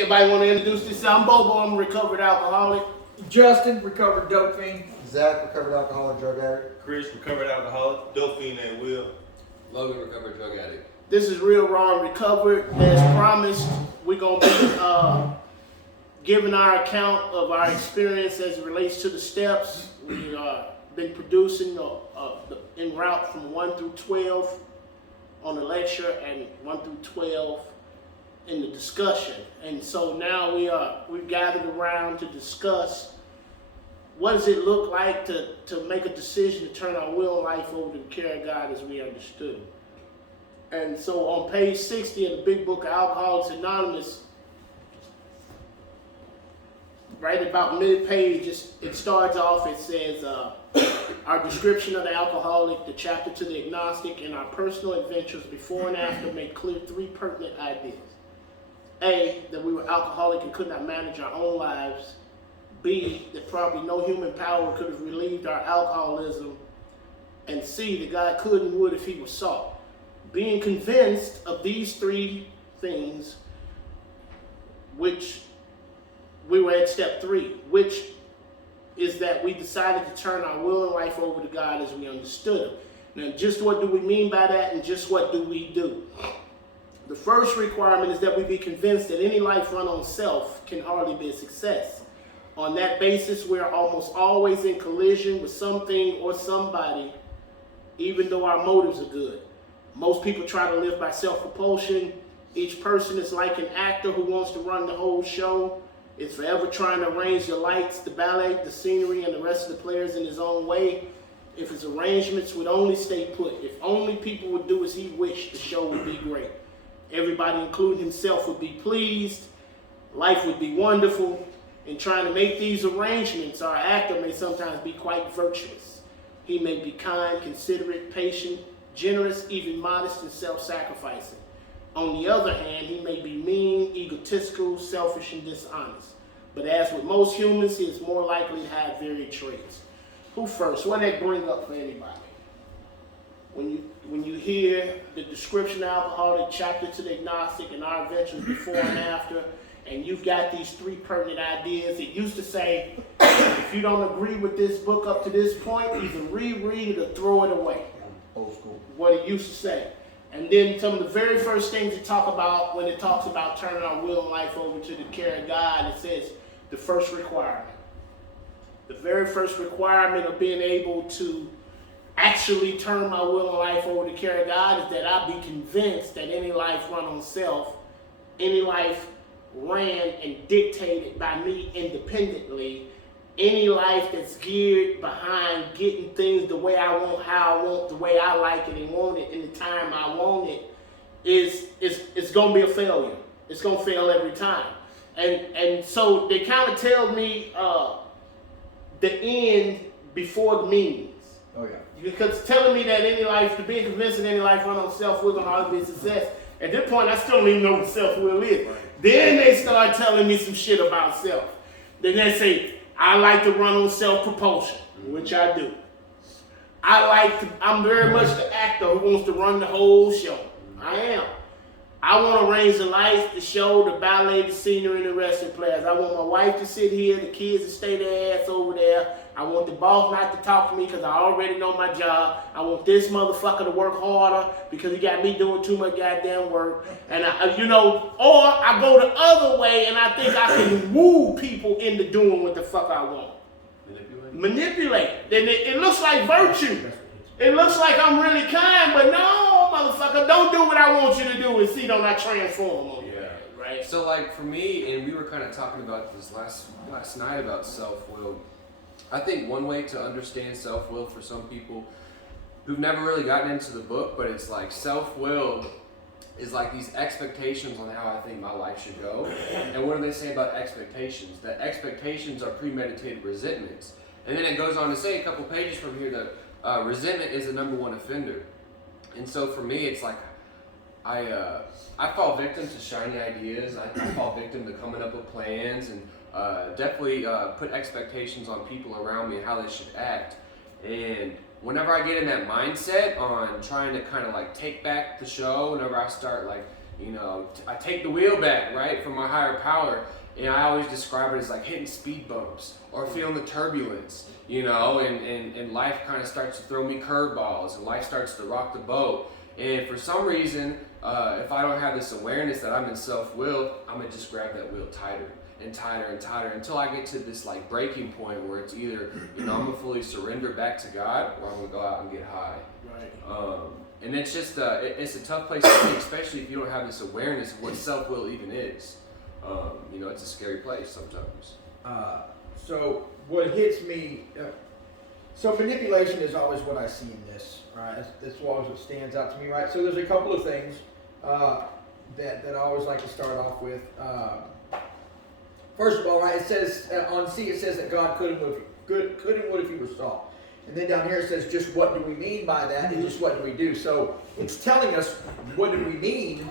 Anybody want to introduce this? I'm Bobo. I'm a recovered alcoholic. Justin, recovered dope fiend. Zach, recovered alcoholic drug addict. Chris, recovered alcoholic, dope fiend at will. Logan, recovered drug addict. This is Real Raw and Recovered. As promised, we're going to be giving our account of our experience as it relates to the steps. We've been producing en route from 1 through 12 on the lecture and 1 through 12 in the discussion. And so now we've gathered around to discuss what does it look like to make a decision to turn our will and life over to the care of God as we understood it. And so on page 60 in the big book of Alcoholics Anonymous, right about mid-page, it starts off, it says, our description of the alcoholic, the chapter to the agnostic, and our personal adventures before and after make clear 3 pertinent ideas. A, that we were alcoholic and could not manage our own lives. B, that probably no human power could have relieved our alcoholism. And C, that God could and would if he was sought. Being convinced of these 3 things, which we were at step 3, which is that we decided to turn our will and life over to God as we understood him. Now, just what do we mean by that, and just what do we do? The first requirement is that we be convinced that any life run on self can hardly be a success. On that basis, we are almost always in collision with something or somebody, even though our motives are good. Most people try to live by self-propulsion. Each person is like an actor who wants to run the whole show. Is forever trying to arrange the lights, the ballet, the scenery, and the rest of the players in his own way. If his arrangements would only stay put, if only people would do as he wished, the show would be great. Everybody, including himself, would be pleased. Life would be wonderful. In trying to make these arrangements, our actor may sometimes be quite virtuous. He may be kind, considerate, patient, generous, even modest and self-sacrificing. On the other hand, he may be mean, egotistical, selfish, and dishonest. But as with most humans, he is more likely to have varied traits. Who first? What did that bring up for anybody? When you hear the description of alcoholic, chapter to the agnostic, and our adventures before and after, and you've got these 3 pertinent ideas, it used to say, if you don't agree with this book up to this point, either reread it or throw it away. Old school. What it used to say. And then some of the very first things it talk about when it talks about turning our will and life over to the care of God, it says the first requirement. The very first requirement of being able to actually turn my will and life over to the care of God is that I be convinced that any life run on self, any life ran and dictated by me independently, any life that's geared behind getting things the way I want, how I want, the way I like it and want it, in the time I want it, it's going to be a failure. It's going to fail every time. And so they kind of tell me the end before the means. Oh, yeah. Because telling me that any life, to be convinced that any life run on self-will going to always be a success, at this point I still don't even know what self-will is. Right. Then they start telling me some shit about self. Then they say, I like to run on self-propulsion, which I do. I'm very much the actor who wants to run the whole show. I am. I want to arrange the lights, the show, the ballet, the scenery, and the rest of the players. I want my wife to sit here, the kids to stay their ass over there. I want the boss not to talk to me because I already know my job. I want this motherfucker to work harder because he got me doing too much goddamn work. And or I go the other way and I think I can woo people into doing what the fuck I want. Manipulate. Then it looks like virtue. It looks like I'm really kind, but no, motherfucker, don't do what I want you to do and see, don't I transform on you. Yeah. Right? So like for me, and we were kind of talking about this last night about self-will. I think one way to understand self-will for some people who've never really gotten into the book, but it's like self-will is like these expectations on how I think my life should go. And what do they say about expectations? That expectations are premeditated resentments. And then it goes on to say a couple pages from here that resentment is the #1 offender. And so for me, it's like I fall victim to shiny ideas. I fall victim to coming up with plans and definitely put expectations on people around me and how they should act. And whenever I get in that mindset on trying to kind of like take back the show, whenever I start like, You know, I take the wheel back, right, from my higher power, and I always describe it as like hitting speed bumps or feeling the turbulence, you know, and life kind of starts to throw me curveballs, and life starts to rock the boat. And for some reason, if I don't have this awareness that I'm in self-will, I'm gonna just grab that wheel tighter and tighter and tighter until I get to this like breaking point where it's either, you know, I'm gonna fully surrender back to God, or I'm gonna go out and get high. Right. And it's just it's a tough place to be, especially if you don't have this awareness of what self-will even is. You know, it's a scary place sometimes. So what hits me, so manipulation is always what I see in this, right? That's always what stands out to me, right? So there's a couple of things that I always like to start off with. First of all, right, it says on C, it says that God could and would if he were sought. And then down here it says, just what do we mean by that, and just what do we do? So it's telling us what do we mean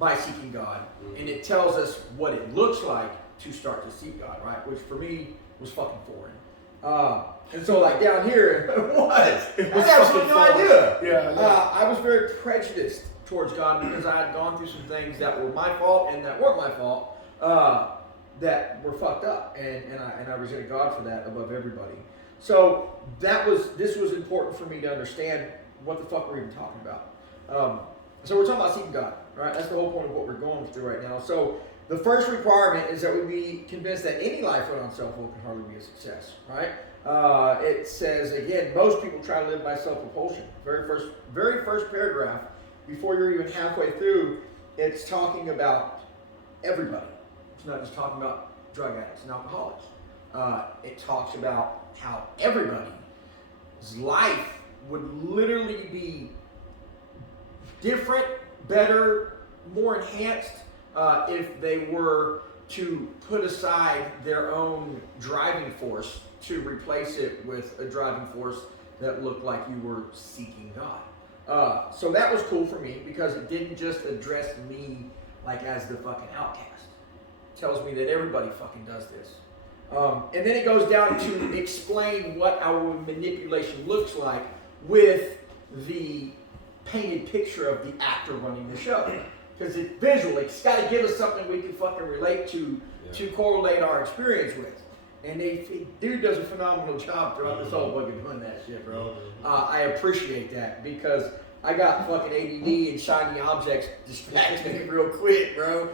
by seeking God, and it tells us what it looks like to start to seek God, right? Which for me was fucking foreign. And so like down here, I had absolutely no idea. Yeah. I was very prejudiced towards God because I had gone through some things that were my fault and that weren't my fault, that were fucked up, and I resented God for that above everybody. So this was important for me to understand what the fuck we're even talking about. So we're talking about seeking God, right? That's the whole point of what we're going through right now. So the first requirement is that we be convinced that any life run on self-will can hardly be a success, right? It says, again, most people try to live by self-propulsion. Very first paragraph, before you're even halfway through, it's talking about everybody. It's not just talking about drug addicts and alcoholics. It talks about how everybody's life would literally be different, better, more enhanced if they were to put aside their own driving force to replace it with a driving force that looked like you were seeking God. So that was cool for me because it didn't just address me like as the fucking outcast. It tells me that everybody fucking does this. And then it goes down to explain what our manipulation looks like with the painted picture of the actor running the show. Because it's visual, it's got to give us something we can fucking relate to correlate our experience with. And dude does a phenomenal job throughout this whole fucking doing that shit, bro. I appreciate that because I got fucking ADD and shiny objects distracted me real quick, bro.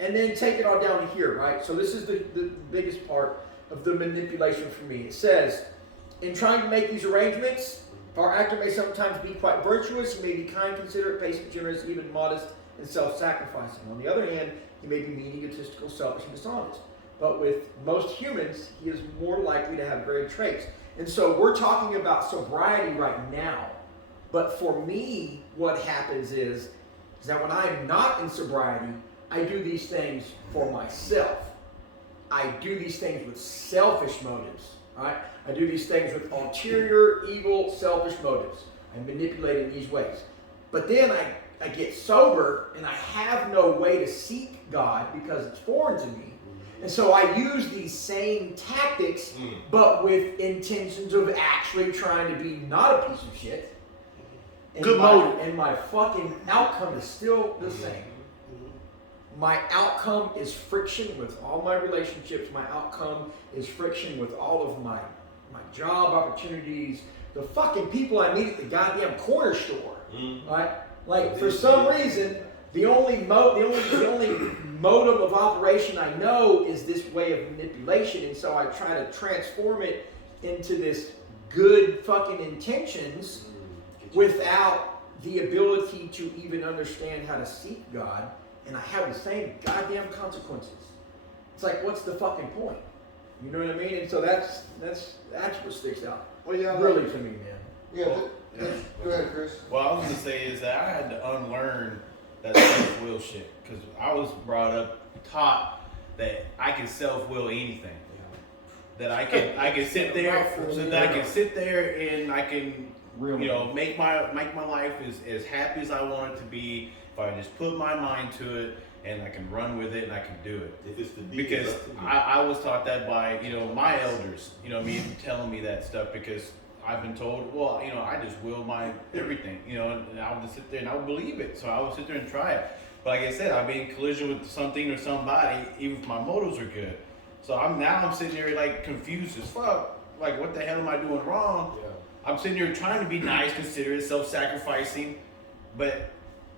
And then take it all down to here, right? So this is the biggest part of the manipulation for me. It says, in trying to make these arrangements, our actor may sometimes be quite virtuous, he may be kind, considerate, patient, generous, even modest, and self-sacrificing. On the other hand, he may be mean, egotistical, selfish, and dishonest. But with most humans, he is more likely to have great traits. And so we're talking about sobriety right now. But for me, what happens is that when I'm not in sobriety, I do these things for myself. I do these things with selfish motives, right? I do these things with ulterior, evil, selfish motives. I manipulate in these ways. But then I get sober and I have no way to seek God because it's foreign to me. And so I use these same tactics, but with intentions of actually trying to be not a piece of shit. And Good motive. And my fucking outcome is still the same. My outcome is friction with all my relationships. My outcome is friction with all of my job opportunities. The fucking people I meet at the goddamn corner store. Right? Like for some reason, the only motive of operation I know is this way of manipulation, and so I try to transform it into this good fucking intentions without the ability to even understand how to seek God. And I have the same goddamn consequences. It's like, what's the fucking point? You know what I mean? And so that's what sticks out. Well, yeah, Really to me, man. Yeah. Go ahead, Chris. What I was gonna say is that I had to unlearn that self-will shit because I was taught that I can self-will anything. That I can sit there, and I can make my life as happy as I want it to be. If I just put my mind to it and I can run with it and I can do it. If it's the Because I was taught that by, my elders, me telling me that stuff because I've been told, well, you know, I just will my everything, you know, and I would just sit there and I would believe it. So I would sit there and try it. But like I said, I'd be in collision with something or somebody, even if my motives are good. So I'm sitting there like confused as fuck. Like, what the hell am I doing wrong? Yeah. I'm sitting here trying to be nice, considerate, self-sacrificing, but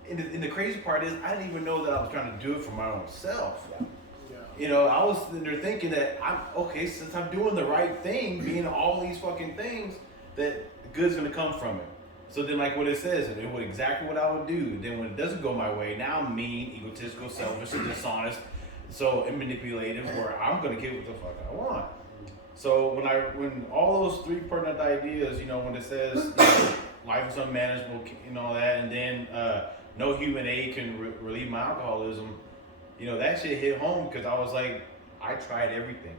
the crazy part is I didn't even know that I was trying to do it for my own self. Yeah. You know, I was sitting there thinking that since I'm doing the right thing, being all these fucking things, that good's gonna come from it. So then, like what it says, and it would exactly what I would do. Then when it doesn't go my way, now I'm mean, egotistical, selfish, and dishonest, and manipulative, where I'm gonna get what the fuck I want. So when all those three pertinent ideas, you know, when it says you know, life is unmanageable and all that, and then no human aid can relieve my alcoholism, you know, that shit hit home because I was like, I tried everything.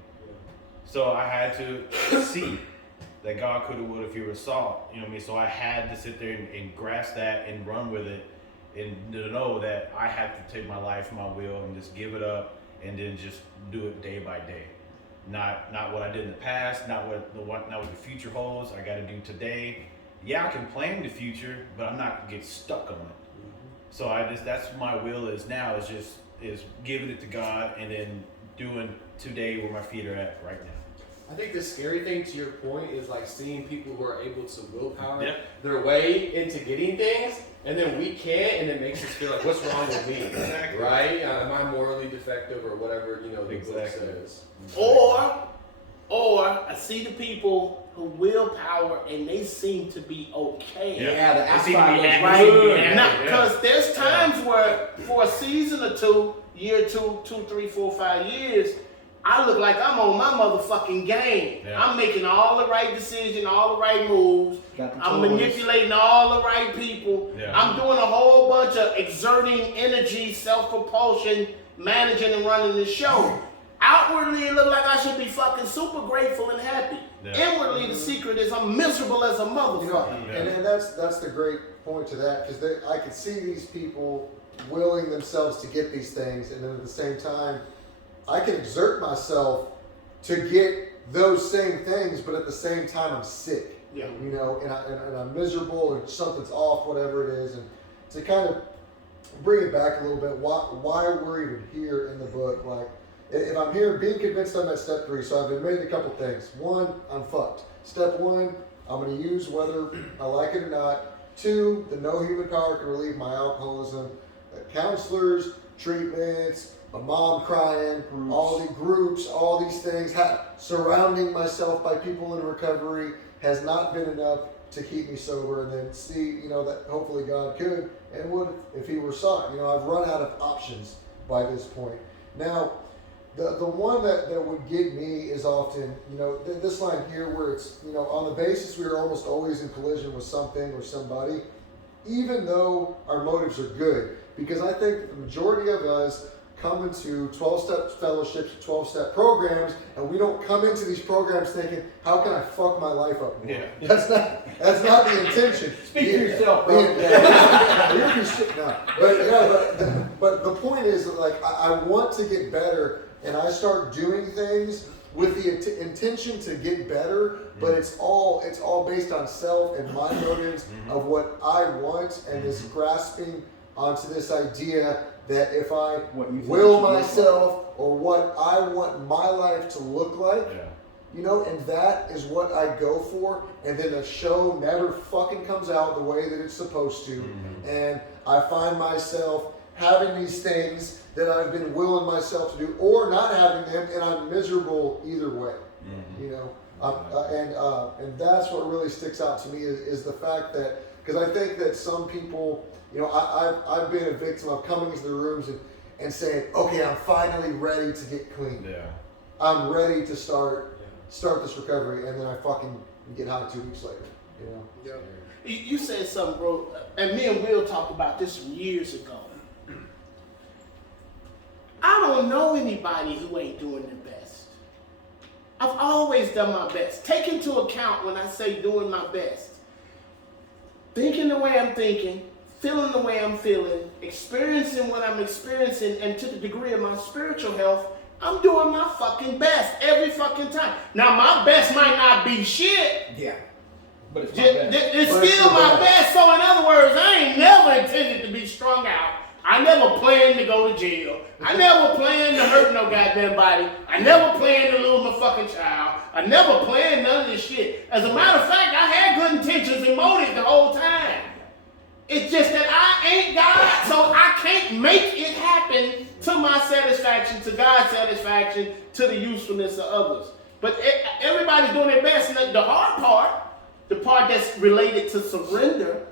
So I had to see that God could have, would if he were saw. You know what I mean? So I had to sit there and grasp that and run with it, and to know that I had to take my life, my will, and just give it up, and then just do it day by day. Not what I did in the past, not what the future holds. I got to do today. Yeah, I can plan the future, but I'm not gonna get stuck on it. So that's my will is now is giving it to God and then doing today where my feet are at right now. I think the scary thing to your point is like seeing people who are able to willpower Yep. their way into getting things, and then we can't, and it makes us feel like, what's wrong with me? Exactly. Right? Am I morally defective or whatever, you know, the book Exactly. says. Or I see the people who willpower and they seem to be okay. Yeah, the They seem to outside be looks happy. good. Yeah. Now, because there's times where for a season or two, year 2, 3, 4, 5 years, I look like I'm on my motherfucking game. Yeah. I'm making all the right decisions, all the right moves. Got the I'm toys. manipulating all the right people. Yeah. I'm doing a whole bunch of exerting energy, self-propulsion, managing and running the show. Outwardly, it look like I should be fucking super grateful and happy. Yeah. Inwardly, the secret is I'm miserable as a motherfucker. You know, Yeah. and that's the great point to that, because I could see these people willing themselves to get these things, and then at the same time, I can exert myself to get those same things, but at the same time, I'm sick. Yeah. You know, and I'm miserable, or something's off, whatever it is, and to kind of bring it back a little bit, why we're even here in the book, like. If I'm here being convinced I'm at step 3, so I've admitted a couple things. 1, I'm fucked. Step 1, I'm going to use whether I like it or not. 2, the no human power can relieve my alcoholism. Counselors, treatments, my mom crying, all the groups, all these things. Surrounding myself by people in recovery has not been enough to keep me sober. And then see, you know, that hopefully God could and would if he were sought. You know, I've run out of options by this point. Now, the one that would get me is often, you know, this line here where it's, you know, on the basis we are almost always in collision with something or somebody, even though our motives are good. Because I think the majority of us come into 12-step fellowships, 12-step programs, and we don't come into these programs thinking, how can I fuck my life up more? Yeah. That's not the intention. Speak for yourself, bro. But the point is, like, I want to get better, and I start doing things with the intention to get better, but it's all based on self and my motives of what I want, and this grasping onto this idea that if I will myself or what I want my life to look like, you know, and that is what I go for, and then the show never fucking comes out the way that it's supposed to, and I find myself having these things that I've been willing myself to do, or not having them, and I'm miserable either way. You know, and that's what really sticks out to me is the fact that, because I think that some people, you know, I've been a victim of coming into the rooms and saying, okay, I'm finally ready to get clean. Yeah. I'm ready to start this recovery, and then I fucking get high 2 weeks later. You know. Yeah. You said something, bro, and me and Will talked about this from years ago. I don't know anybody who ain't doing their best. I've always done my best. Take into account when I say doing my best. Thinking the way I'm thinking, feeling the way I'm feeling, experiencing what I'm experiencing, and to the degree of my spiritual health, I'm doing my fucking best every fucking time. Now, my best might not be shit, Yeah. But it's my best. It's But it's still your my best. best. So in other words, I ain't never intended to be strung out. I never planned to go to jail. I never planned to hurt no goddamn body. I never planned to lose my fucking child. I never planned none of this shit. As a matter of fact, I had good intentions and motives the whole time. It's just that I ain't God, so I can't make it happen to my satisfaction, to God's satisfaction, to the usefulness of others. But everybody's doing their best, and the hard part, the part that's related to surrender,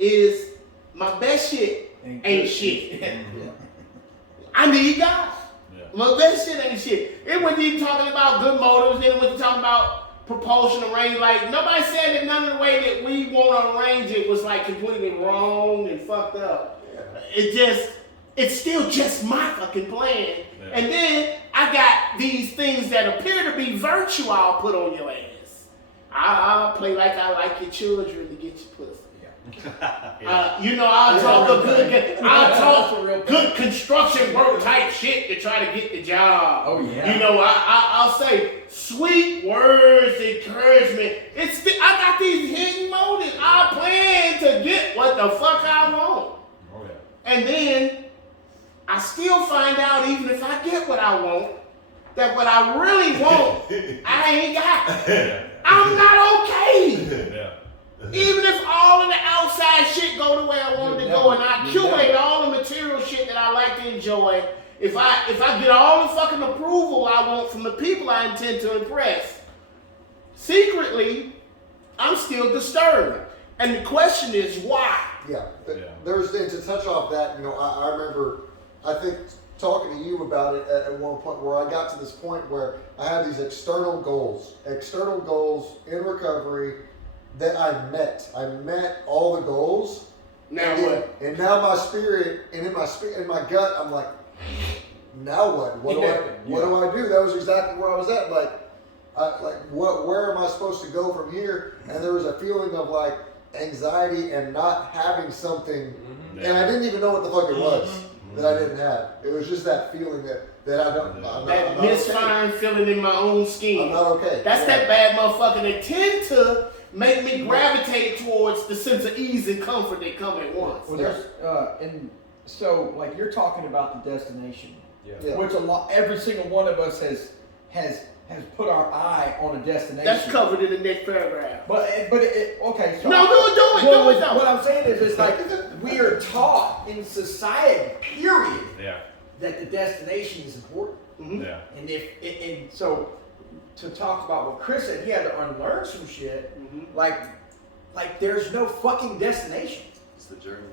is my best shit ain't shit. I need God. Yeah. My best shit ain't shit. It wasn't even talking about good motives, then it wasn't talking about propulsion arranged. Like, nobody said that none of the way that we want to arrange it was like completely wrong and fucked up. It's still just my fucking plan. Yeah. And then I got these things that appear to be virtue I'll put on your ass. I'll play like I like your children to get your pussy. I'll talk a good construction work type shit to try to get the job. Oh, yeah. I'll say sweet words, encouragement. I got these hidden motives. I plan to get what the fuck I want. Oh yeah. And then I still find out, even if I get what I want, that what I really want, I ain't got. I'm not okay. Yeah. Even if all of the outside shit go the way I want it to go, and I accumulate all the material shit that I like to enjoy, if I get all the fucking approval I want from the people I intend to impress, secretly, I'm still disturbed. And the question is why? Yeah. Yeah. There's, and to touch off that, I remember, I think, talking to you about it at one point where I got to this point where I had these external goals in recovery that I met. I met all the goals. Now and what? And now my spirit, and in my gut, I'm like, now what? What do I do? That was exactly where I was at. Where am I supposed to go from here? And there was a feeling of like anxiety and not having something, and I didn't even know what the fuck it was that I didn't have. It was just that feeling that I don't. That misfiring feeling in my own skin. I'm not okay. That's that bad motherfucker that tend to make me gravitate towards the sense of ease and comfort that come at once. Well, there's and so like you're talking about the destination, Yeah. which every single one of us has put our eye on a destination. That's covered in the next paragraph. But okay. So No, do it. What I'm saying is, it's like we are taught in society, period, Yeah. that the destination is important. Mm-hmm. Yeah. And so to talk about what Chris said, he had to unlearn some shit. Mm-hmm. Like there's no fucking destination. It's the journey.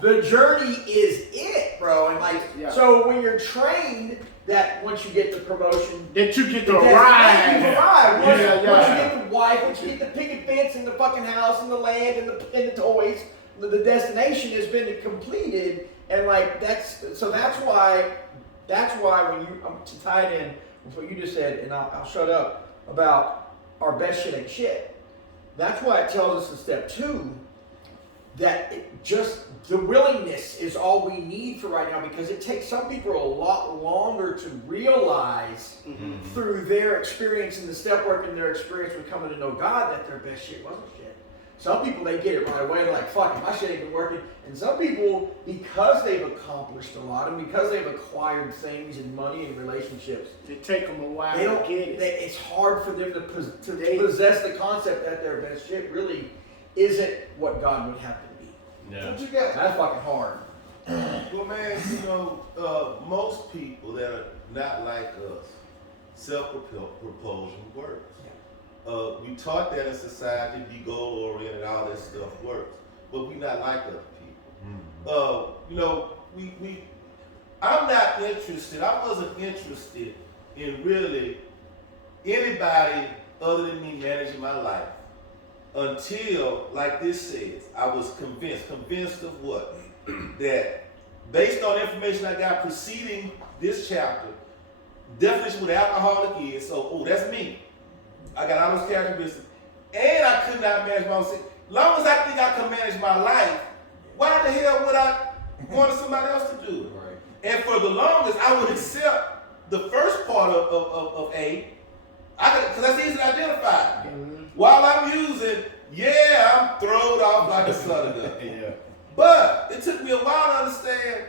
The journey is it, bro. And so when you're trained that once you get the promotion, That you get to the ride. destination, right? Once Yeah. you get the wife, once you get the picket fence and the fucking house and the land and the toys, the destination has been completed. And like that's why when you to tie it in with what you just said, and I'll shut up about our best shit ain't shit. That's why it tells us in step 2 that just the willingness is all we need for right now, because it takes some people a lot longer to realize through their experience in the step work and their experience with coming to know God that their best shit wasn't shit. Some people, they get it right away. They're like, fuck it, my shit ain't been working. And some people, because they've accomplished a lot and because they've acquired things and money and relationships, It take them a while they don't to get it. it's hard for them to possess the concept that their best shit really isn't what God would have to be. Yeah. What you got? That's fucking hard. Well, man, most people that are not like us, self-propulsion works. We taught that in society, be goal-oriented, all that stuff works, but we not like other people. I'm not interested. I wasn't interested in really anybody other than me managing my life until, like this says, I was convinced. Convinced of what? That based on information I got preceding this chapter, definition what alcoholic is. So, that's me. I got all those characteristics, and I could not manage my own. As long as I think I can manage my life, why the hell would I want somebody else to do it? Right. And for the longest, I would accept the first part of A, because that's easy to identify. While I'm using yeah, I'm thrown off like a son of gun. Yeah. But it took me a while to understand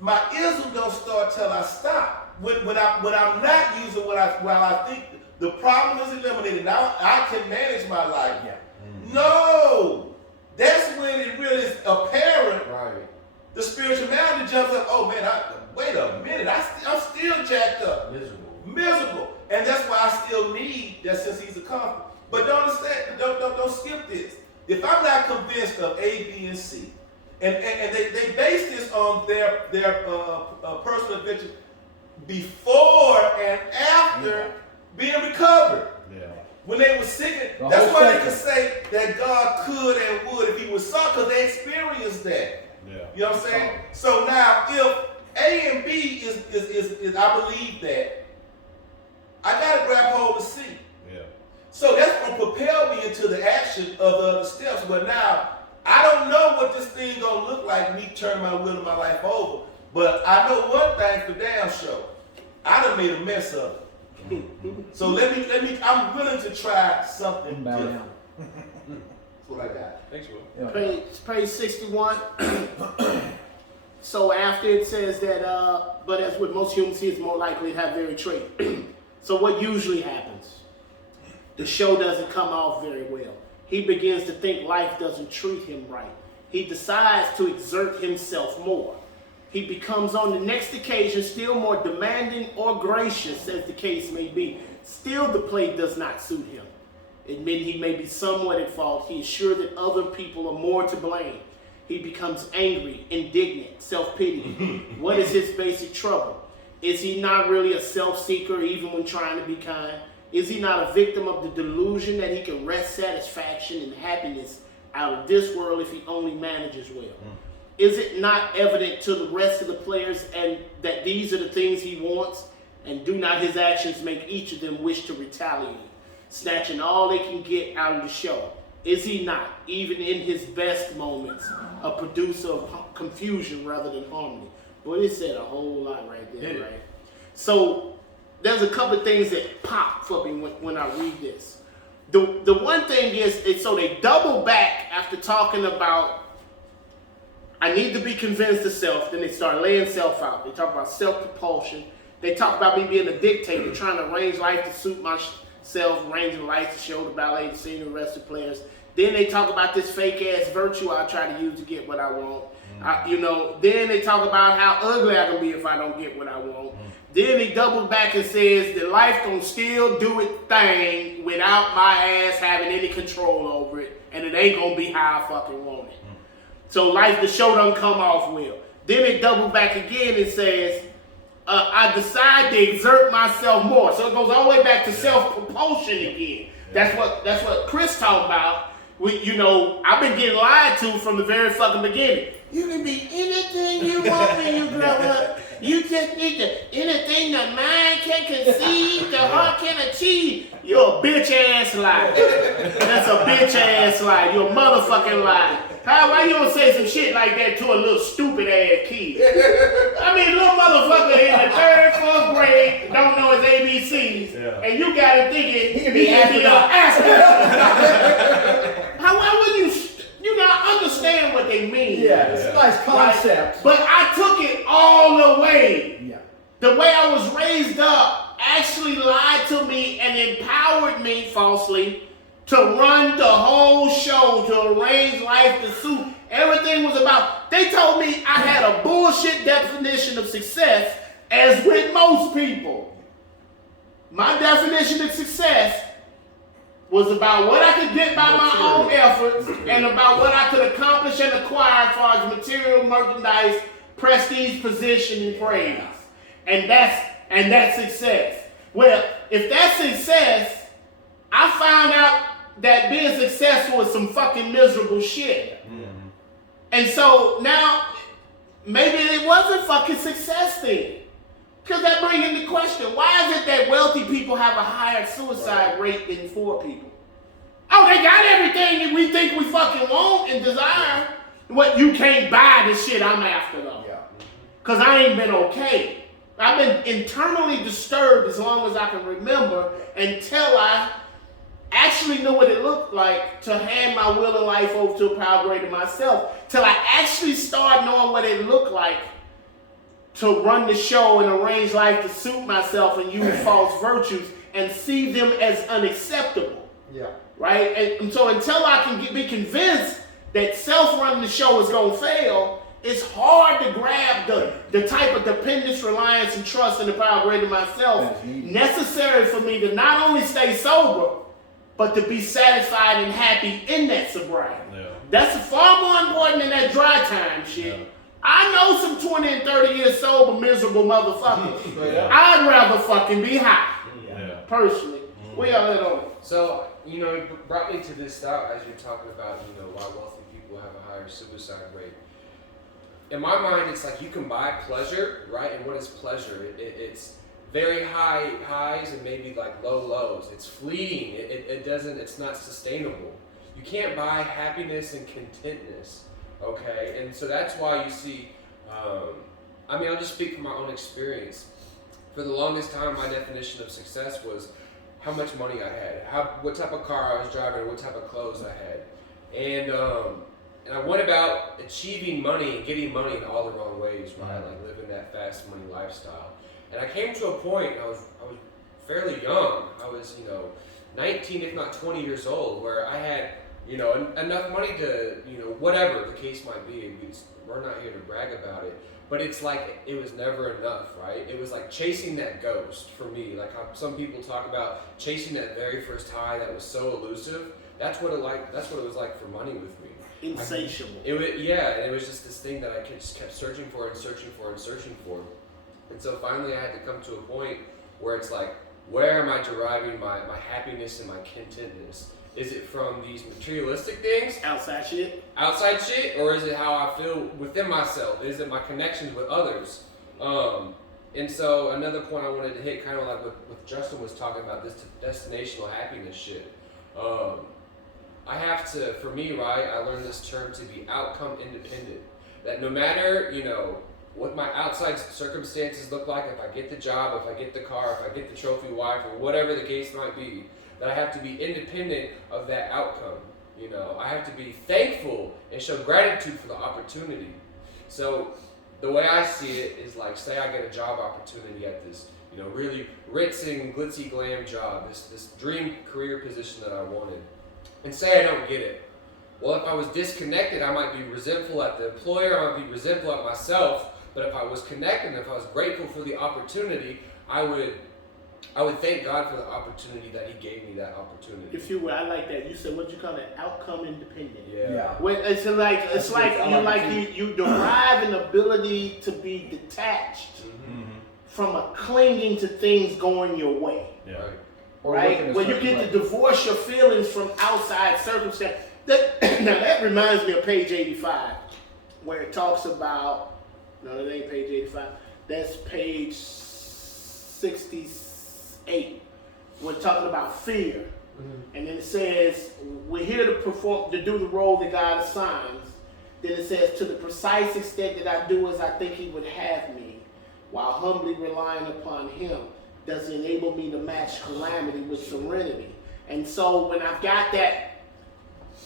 my ism don't start till I stop. When I'm not using while I think the problem is eliminated, now I can manage my life. Yeah. No, that's when it really is apparent. Right. The spirituality jumps up. Oh man, wait a minute, I'm still jacked up, miserable, and that's why I still need that sense he's a comfort. But don't understand, don't skip this. If I'm not convinced of A, B, and C, and they base this on their personal adventure before and after being recovered. Yeah. When they were sick, The that's whole why they spectrum. could say that God could and would if he was sought, because they experienced that. Yeah. You know what I'm saying? So now, if A and B is I believe that, I gotta grab hold of C. Yeah. So that's gonna propel me into the action of the other steps. But now, I don't know what this thing gonna look like, me turning my will and my life over. But I know one thing for damn sure. I done made a mess of it. So let me, I'm willing to try something Bow different. down. That's what I got. Thanks, Will. Page 61. So after it says that, but as with most humans, he is more likely to have very trait. So what usually happens? The show doesn't come off very well. He begins to think life doesn't treat him right. He decides to exert himself more. He becomes on the next occasion still more demanding or gracious, as the case may be. Still the play does not suit him. Admitting he may be somewhat at fault, he is sure that other people are more to blame. He becomes angry, indignant, self-pitying. What is his basic trouble? Is he not really a self-seeker even when trying to be kind? Is he not a victim of the delusion that he can wrest satisfaction and happiness out of this world if he only manages well? Is it not evident to the rest of the players and that these are the things he wants, and do not his actions make each of them wish to retaliate, snatching all they can get out of the show? Is he not, even in his best moments, a producer of confusion rather than harmony? Boy, it said a whole lot right there, right? So there's a couple of things that pop for me when I read this. The one thing is so they double back after talking about I need to be convinced of self. Then they start laying self out. They talk about self-propulsion. They talk about me being a dictator, trying to arrange life to suit myself, arranging life to show the ballet, the senior, the rest of the players. Then they talk about this fake-ass virtue I try to use to get what I want. Then they talk about how ugly I can be if I don't get what I want. Then he doubles back and says that life gonna still do its thing without my ass having any control over it, and it ain't gonna be how I fucking want it. So life, the show don't come off well. Then it doubles back again and says, I decide to exert myself more. So it goes all the way back to self-propulsion again. That's what Chris talked about. I've been getting lied to from the very fucking beginning. You can be anything you want when you grow up. You just need to, anything the mind can conceive, the heart can achieve. You're a bitch ass lie. That's a bitch ass lie. You're a motherfucking lie. Why you don't say some shit like that to a little stupid ass kid? I mean, little motherfucker in the 3rd, 4th grade don't know his ABCs, and you got him thinking he can be an astronaut. Why would you understand what they mean? Yeah, it's a nice concept. Right? But I took it all the way. Yeah. The way I was raised up actually lied to me and empowered me falsely to run the whole show, to arrange life to suit. Everything was about, they told me I had a bullshit definition of success, as with most people. My definition of success was about what I could get by my own efforts and about what I could accomplish and acquire as far as material, merchandise, prestige, position, and praise. And that's success. Well, if that's success, I found out that being successful is some fucking miserable shit. Mm-hmm. And so now, maybe it wasn't fucking success then. Because that brings into question, why is it that wealthy people have a higher suicide rate than poor people? Oh, they got everything that we think we fucking want and desire. What, you can't buy the shit I'm after though. Because I ain't been okay. I've been internally disturbed as long as I can remember until I actually knew what it looked like to hand my will and life over to a power greater than myself, till I actually started knowing what it looked like to run the show and arrange life to suit myself and use false virtues and see them as unacceptable. Yeah. Right? And so until I can be convinced that self-running the show is going to fail, it's hard to grab the type of dependence, reliance, and trust in the power greater than myself necessary for me to not only stay sober, but to be satisfied and happy in that sobriety. Yeah. That's far more important than that dry time shit. Yeah. I know some 20 and 30 years sober, miserable motherfuckers. Yeah. I'd rather fucking be high, Yeah. personally. We all in on it. So, you know, it brought me to this thought as you're talking about, you know, why wealthy people have a higher suicide rate. In my mind, it's like you can buy pleasure, right? And what is pleasure? It's very high highs and maybe like low lows. It's fleeting. It's not sustainable. You can't buy happiness and contentness, okay? And so that's why you see, I mean, I'll just speak from my own experience. For the longest time, my definition of success was how much money I had, what type of car I was driving, what type of clothes I had. And I went about achieving money and getting money in all the wrong ways, right? Like living that fast money lifestyle. And I came to a point, I was fairly young. I was, 19, if not 20 years old, where I had, enough money to, whatever the case might be. We're not here to brag about it. But it's like, it was never enough, right? It was like chasing that ghost for me. Like how some people talk about chasing that very first high that was so elusive. That's what it was like for money with me. Insatiable. And it was just this thing that I just kept searching for and searching for and searching for. And so finally I had to come to a point where it's like, where am I deriving my happiness and my contentness? Is it from these materialistic things? Outside shit? Outside shit? Or is it how I feel within myself? Is it my connections with others? And so another point I wanted to hit, kind of like what Justin was talking about, this destinational happiness shit. I have to, for me, right, I learned this term to be outcome independent. That no matter, what my outside circumstances look like, if I get the job, if I get the car, if I get the trophy wife, or whatever the case might be, that I have to be independent of that outcome. I have to be thankful and show gratitude for the opportunity. So the way I see it is like, say I get a job opportunity at this, really ritz and glitzy glam job, this dream career position that I wanted. And say I don't get it. Well, if I was disconnected, I might be resentful at the employer, I might be resentful at myself. But if I was connected, if I was grateful for the opportunity, I would thank God for the opportunity that He gave me that opportunity. If you will, I like that. You said what you call it, outcome independent. Yeah. Well, it's like you derive an ability to be detached from a clinging to things going your way. Yeah. Right. Right? When you get to divorce your feelings from outside circumstance. Now that reminds me of page 85, where it talks about, no, that ain't page 85. That's page 68. We're talking about fear. Mm-hmm. And then it says, we're here to do the role that God assigns. Then it says, to the precise extent that I do as I think He would have me, while humbly relying upon Him, does enable me to match calamity with serenity. And so when I've got that,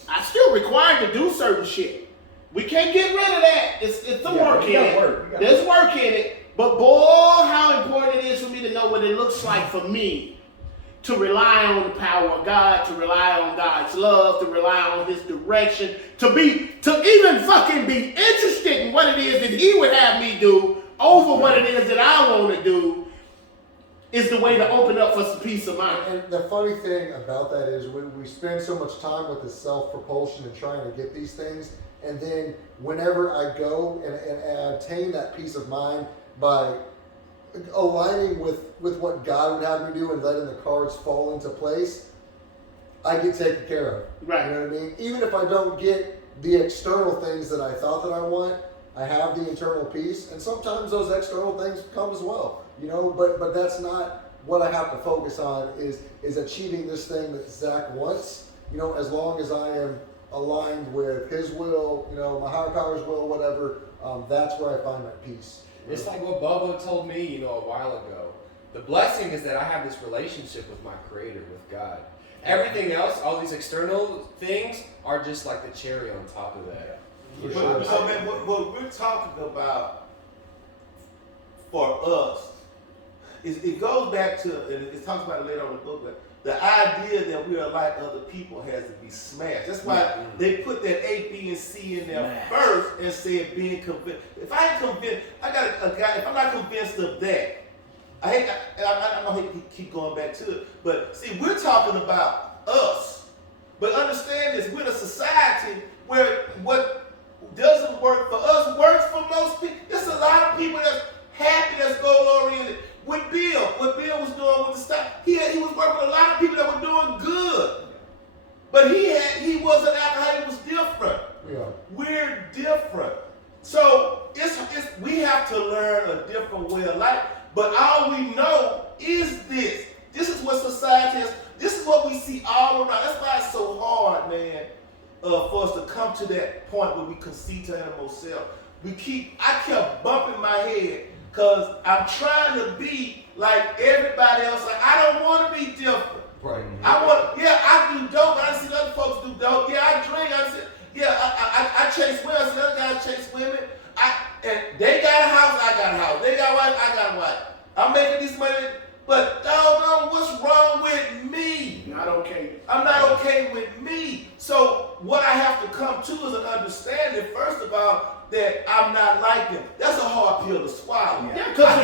I'm still required to do certain shit. We can't get rid of that. It's the work in it. There's work in it. But boy, how important it is for me to know what it looks like for me to rely on the power of God, to rely on God's love, to rely on His direction, to even fucking be interested in what it is that He would have me do over what it is that I want to do, is the way to open up for some peace of mind. And the funny thing about that is we spend so much time with this self-propulsion and trying to get these things, and then whenever I go and I obtain that peace of mind by aligning with what God would have me do and letting the cards fall into place, I get taken care of. Right. You know what I mean? Even if I don't get the external things that I thought that I want, I have the internal peace, and sometimes those external things come as well. But that's not what I have to focus on is achieving this thing that Zach wants, as long as I am aligned with His will, my higher power's will, whatever, that's where I find my peace. It's like what Bubba told me, a while ago. The blessing is that I have this relationship with my Creator, with God. Everything else, all these external things, are just like the cherry on top of that. For sure. So man, what we're talking about for us is it goes back to, and it talks about it later on in the book, but the idea that we are like other people has to be smashed. That's why they put that A, B, and C in there first and said being convinced. If I ain't convinced, I got a guy, if I'm not convinced of that, I don't hate to keep going back to it, but see, we're talking about us. But understand this, we're in a society where what doesn't work for us works for most people. There's a lot of people that's happy, that's goal-oriented. What Bill was doing with the stock, he was working with a lot of people that were doing good. But he wasn't alcoholic, he was different. Yeah. We're different. So we have to learn a different way of life. But all we know is this. This is what society is. This is what we see all around. That's why it's so hard, man, for us to come to that point where we concede to animal self. I kept bumping my head because I'm trying to be like everybody else. Like, I don't want to be different. Right. I do dope. I see other folks do dope. Yeah, I drink. I chase women. I see other guys chase women. And they got a house, I got a house. They got a wife, I got a wife. I'm making this money, but doggone, what's wrong with me? Not okay. I'm not okay with me. So what I have to come to is an understanding, first of all, that I'm not like them. That's a hard pill to swallow. Yeah, because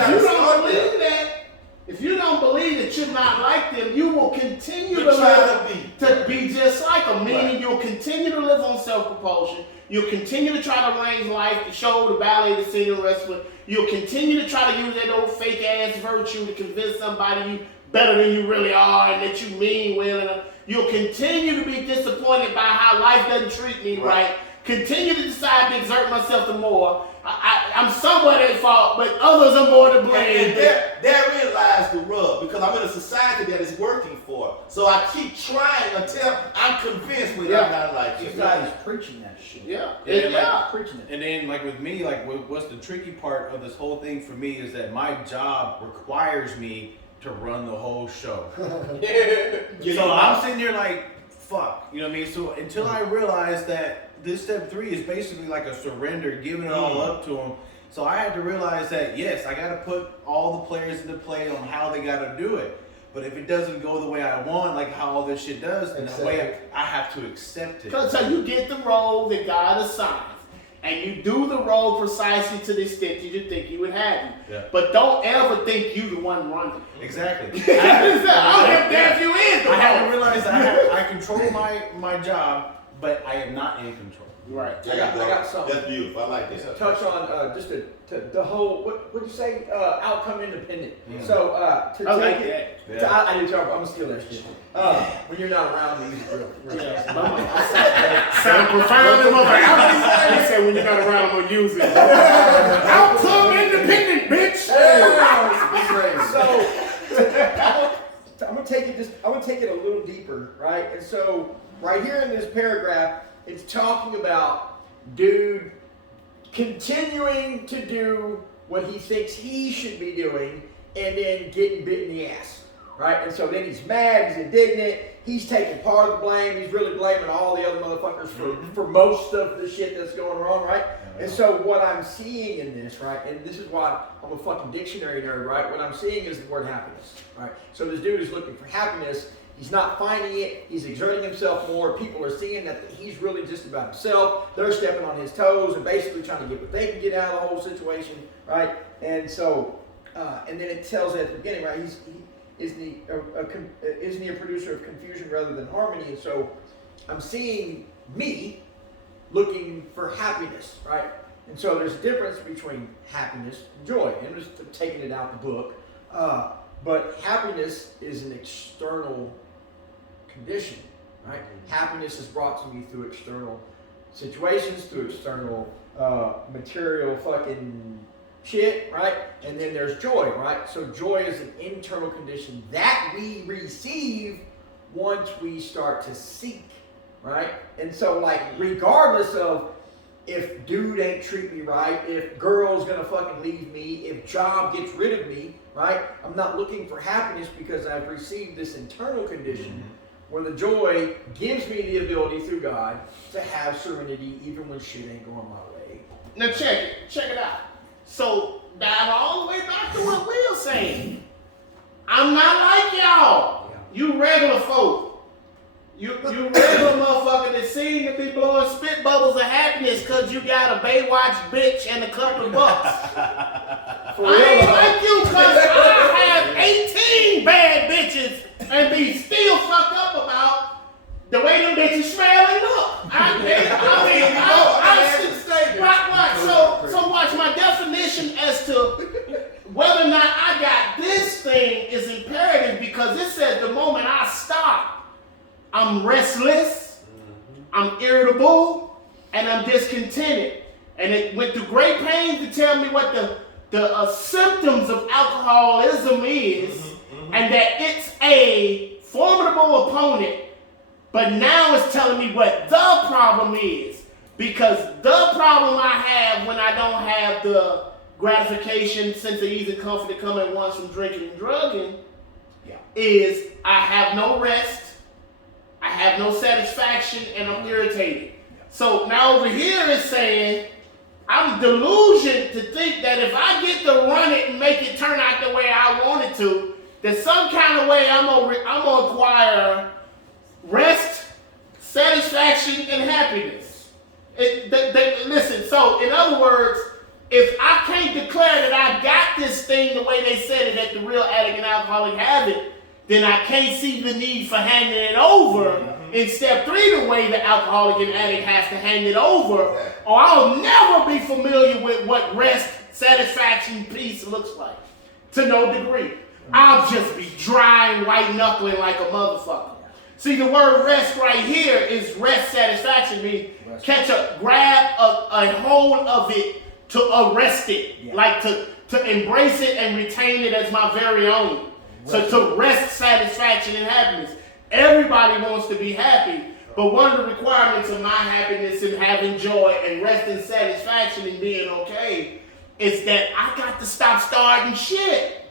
if you don't believe that you're not like them, you will continue to be just like them. Meaning you'll continue to live on self-propulsion. You'll continue to try to arrange life, the show, the ballet, the singing, the wrestling. You'll continue to try to use that old fake ass virtue to convince somebody you better than you really are and that you mean well. And you'll continue to be disappointed by how life doesn't treat me right. Continue to decide to exert myself the more. I'm somewhat at fault, but others are more to blame. And therein lies the rub, because I'm in a society that is working for. So I keep trying until I'm convinced I'm not like you. Society's preaching that shit. Preaching it. And then, like with me, like what's the tricky part of this whole thing for me is that my job requires me to run the whole show. So I'm sitting there like, fuck, you know what I mean? So until I realize that this step 3 is basically like a surrender, giving it all up to him. So I had to realize that, yes, I got to put all the players into play on how they got to do it. But if it doesn't go the way I want, like how all this shit does, then the way I have to accept it. So you get the role that God assigns, and you do the role precisely to the extent that you think He would have you. Yeah. But don't ever think you the one running. Exactly. I don't care if you is the I had to role. realize that I control my job, but I am not in control. Right. I got something. That's beautiful. I like this. Touch on just the whole what you say outcome independent. So to I take like it. that. Yeah. I did. I'm gonna steal that shit. When you're not around me, Sound profound and motherfucker. He said when you're not around, I'm gonna use it. Outcome independent, bitch. So I'm gonna take it a little deeper, right? And so right here in this paragraph, it's talking about dude continuing to do what he thinks he should be doing and then getting bit in the ass, right? And so then he's mad, he's indignant, he's taking part of the blame, he's really blaming all the other motherfuckers for most of the shit that's going wrong, right? And so what I'm seeing in this, right, and this is why I'm a fucking dictionary nerd, right? What I'm seeing is the word happiness, right? So this dude is looking for happiness. He's not finding it. He's exerting himself more. People are seeing that he's really just about himself. They're stepping on his toes and basically trying to get what they can get out of the whole situation, right? And so, and then it tells at the beginning, right? Isn't he a producer of confusion rather than harmony? And so, I'm seeing me looking for happiness, right? And so there's a difference between happiness and joy. And I'm just taking it out the book. But happiness is an external condition, right? Happiness is brought to me through external situations, through external material fucking shit, right? And then there's joy, right? So joy is an internal condition that we receive once we start to seek, right? And so like regardless of if dude ain't treat me right, if girl's gonna fucking leave me, if job gets rid of me, right? I'm not looking for happiness because I've received this internal condition where the joy gives me the ability through God to have serenity even when shit ain't going my way. Now check it out. So dive all the way back to what Will's saying. I'm not like y'all. You regular folk. You regular motherfucker that seem to be blowing spit bubbles of happiness because you got a Baywatch bitch and a couple of bucks. I ain't like you because I have 18 bad bitches and be still fucked up about the way them bitches smell and look. So watch my definition as to whether or not I got this thing is imperative because it says the moment I stop, I'm restless, I'm irritable, and I'm discontented. And it went through great pains to tell me what the symptoms of alcoholism is, and that it's a formidable opponent. But now it's telling me what the problem is. Because the problem I have when I don't have the gratification, sense of ease and comfort that come at once from drinking and drugging is I have no rest, I have no satisfaction, and I'm irritated. So now over here it's saying I'm delusioned to think that if I get to run it and make it turn out the way I want it to, that some kind of way I'm gonna acquire rest, satisfaction, and happiness. Listen, so in other words, if I can't declare that I got this thing the way they said it that the real addict and alcoholic have it, then I can't see the need for handing it over in step 3 the way the alcoholic and addict has to hand it over, or I'll never be familiar with what rest, satisfaction, peace looks like to no degree. I'll just be dry and white knuckling like a motherfucker. See, the word rest right here is rest, satisfaction, means grab a hold of it to arrest it, like to embrace it and retain it as my very own. So to rest, satisfaction, and happiness. Everybody wants to be happy, but one of the requirements of my happiness and having joy and rest and satisfaction and being okay is that I got to stop starting shit.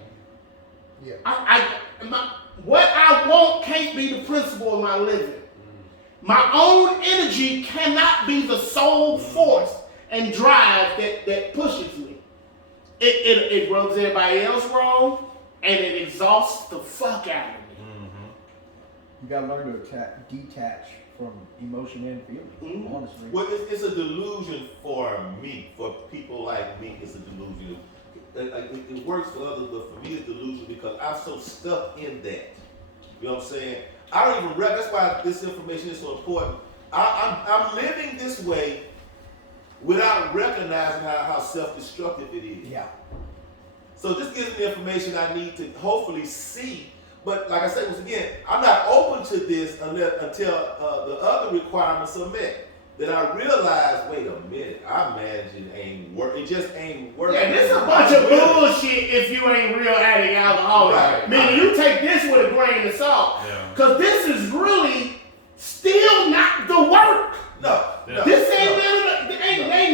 What I want can't be the principle of my living. My own energy cannot be the sole force and drive that pushes me. It rubs everybody else wrong, and it exhausts the fuck out of me. You gotta learn to detach from emotion and feeling, honestly. Well, it's a delusion for me. For people like me, it's a delusion. It works for others, but for me, it's delusion because I'm so stuck in that. You know what I'm saying? I don't even that's why this information is so important. I'm living this way without recognizing how self-destructive it is. Yeah. So this gives me information I need to hopefully see. But like I said, once again, I'm not open to this until the other requirements are met. Then I realize, wait a minute, I imagine ain't work. It just ain't working. Yeah, this is a bunch of bullshit if you ain't real addict alcoholic. Right. Meaning you take this with a grain of salt. Because this is really still not the work. No. This ain't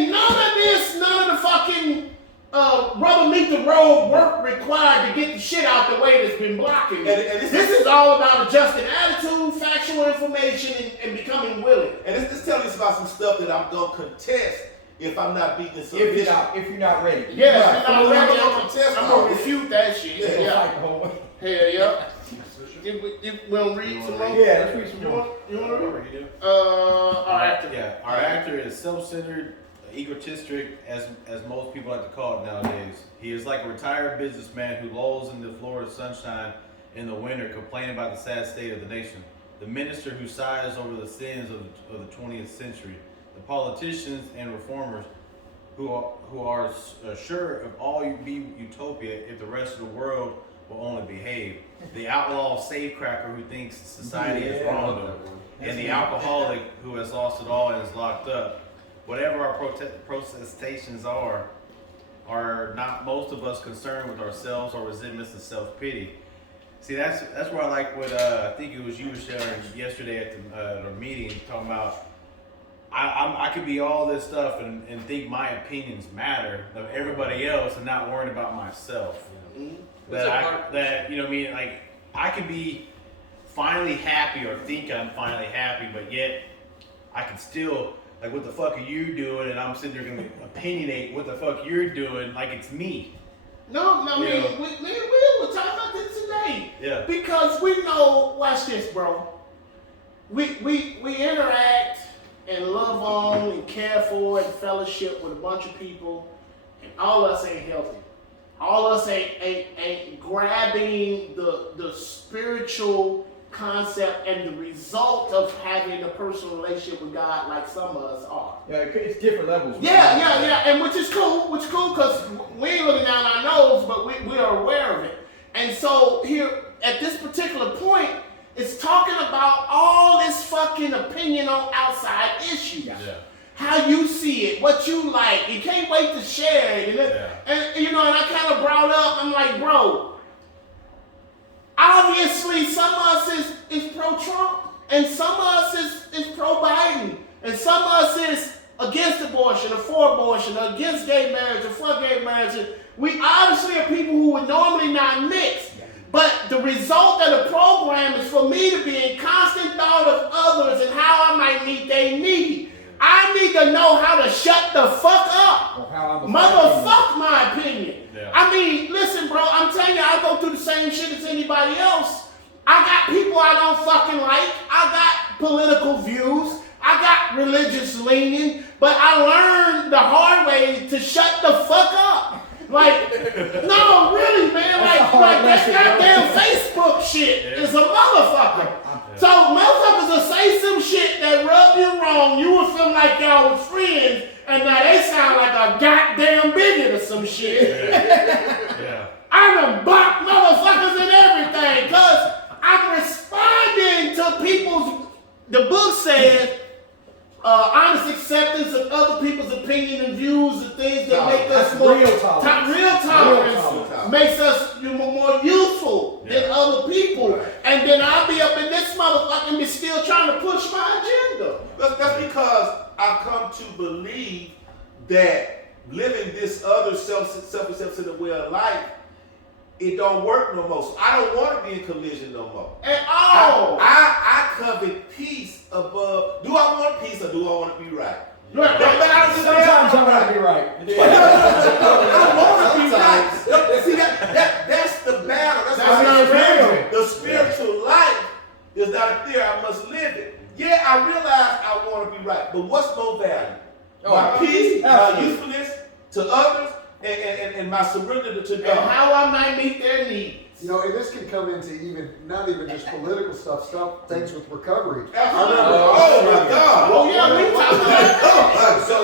none of this, none of the fucking rubber meet the road work required to get the shit out the way that's been blocking me. And this is all about adjusting attitude, factual information, and becoming willing. And it's telling us about some stuff that I'm gonna contest if I'm not beating some If you're not ready. Yeah, if you're not ready, contest. I'm gonna refute that shit. Yeah. Fight the whole way. Hell yeah. We gonna read some more? Yeah, let's read some more. You want to read? Our actor. Yeah, our actor is self-centered, egotistic, as most people like to call it nowadays. He is like a retired businessman who lolls in the Florida sunshine in the winter, complaining about the sad state of the nation. The minister who sighs over the sins of the 20th century. The politicians and reformers who are sure of all be utopia if the rest of the world will only behave. The outlaw safecracker who thinks society is wrong to him. And the alcoholic who has lost it all and is locked up. Whatever our protestations are not most of us concerned with ourselves or resentments and self-pity. See, that's where I like what I think it was you were sharing yesterday at the meeting, talking about I could be all this stuff and think my opinions matter of everybody else and not worrying about myself. That you know what I mean, like I could be finally happy or think I'm finally happy, but yet I can still, like, what the fuck are you doing? And I'm sitting there going to opinionate what the fuck you're doing like it's me. No, Yeah. we were talking about this today. Yeah. Because we know, watch this, bro. We interact and love on and care for and fellowship with a bunch of people, and all of us ain't healthy. All of us ain't grabbing the spiritual concept and the result of having a personal relationship with God like some of us are. Yeah, it's different levels. Yeah, and which is cool because we ain't looking down our nose, but we are aware of it. And so here, at this particular point, it's talking about all this fucking opinion on outside issues. Yeah. How you see it, what you like. You can't wait to share it. And you know, and I kind of brought up, I'm like, bro, obviously some of us is pro-Trump, and some of us is pro-Biden, and some of us is against abortion or for abortion or against gay marriage or for gay marriage. We obviously are people who would normally not mix. But the result of the program is for me to be in constant thought of others and how I might meet their need. I need to know how to shut the fuck up. Motherfuck my opinion. Yeah. I mean, listen, bro, I'm telling you, I go through the same shit as anybody else. I got people I don't fucking like. I got political views. I got religious leaning. But I learned the hard way to shut the fuck up. Like, no, really, man. Like that goddamn Facebook shit is a motherfucker. So motherfuckers will say some shit that rub you wrong. You will feel like y'all was friends, and now they sound like a goddamn bigot or some shit. Yeah. I done blocked motherfuckers and everything, because I'm responding to people's, the book says, honest acceptance of other people's opinion and views and things that make us more real tolerance. Real tolerance makes us more useful than other people. Right. And then I'll be up in this motherfucker and be still trying to push my agenda. That's because I've come to believe that living this other self-acceptance way of life, it don't work no more. So I don't want to be in collision no more. At all. I covet peace above. Do I want peace or do I want to be right? Right. Sometimes I want to be right. I don't want to be right. See, that's the battle. That's not real. The spiritual life is not a theory. I must live it. Yeah, I realize I want to be right, but what's more value? My peace, my usefulness to others, and my surrender to God. And how I might meet their needs. You know, and this can come into not even just political stuff, things with recovery. Absolutely. I remember, Oh my God. Oh yeah, we talking about So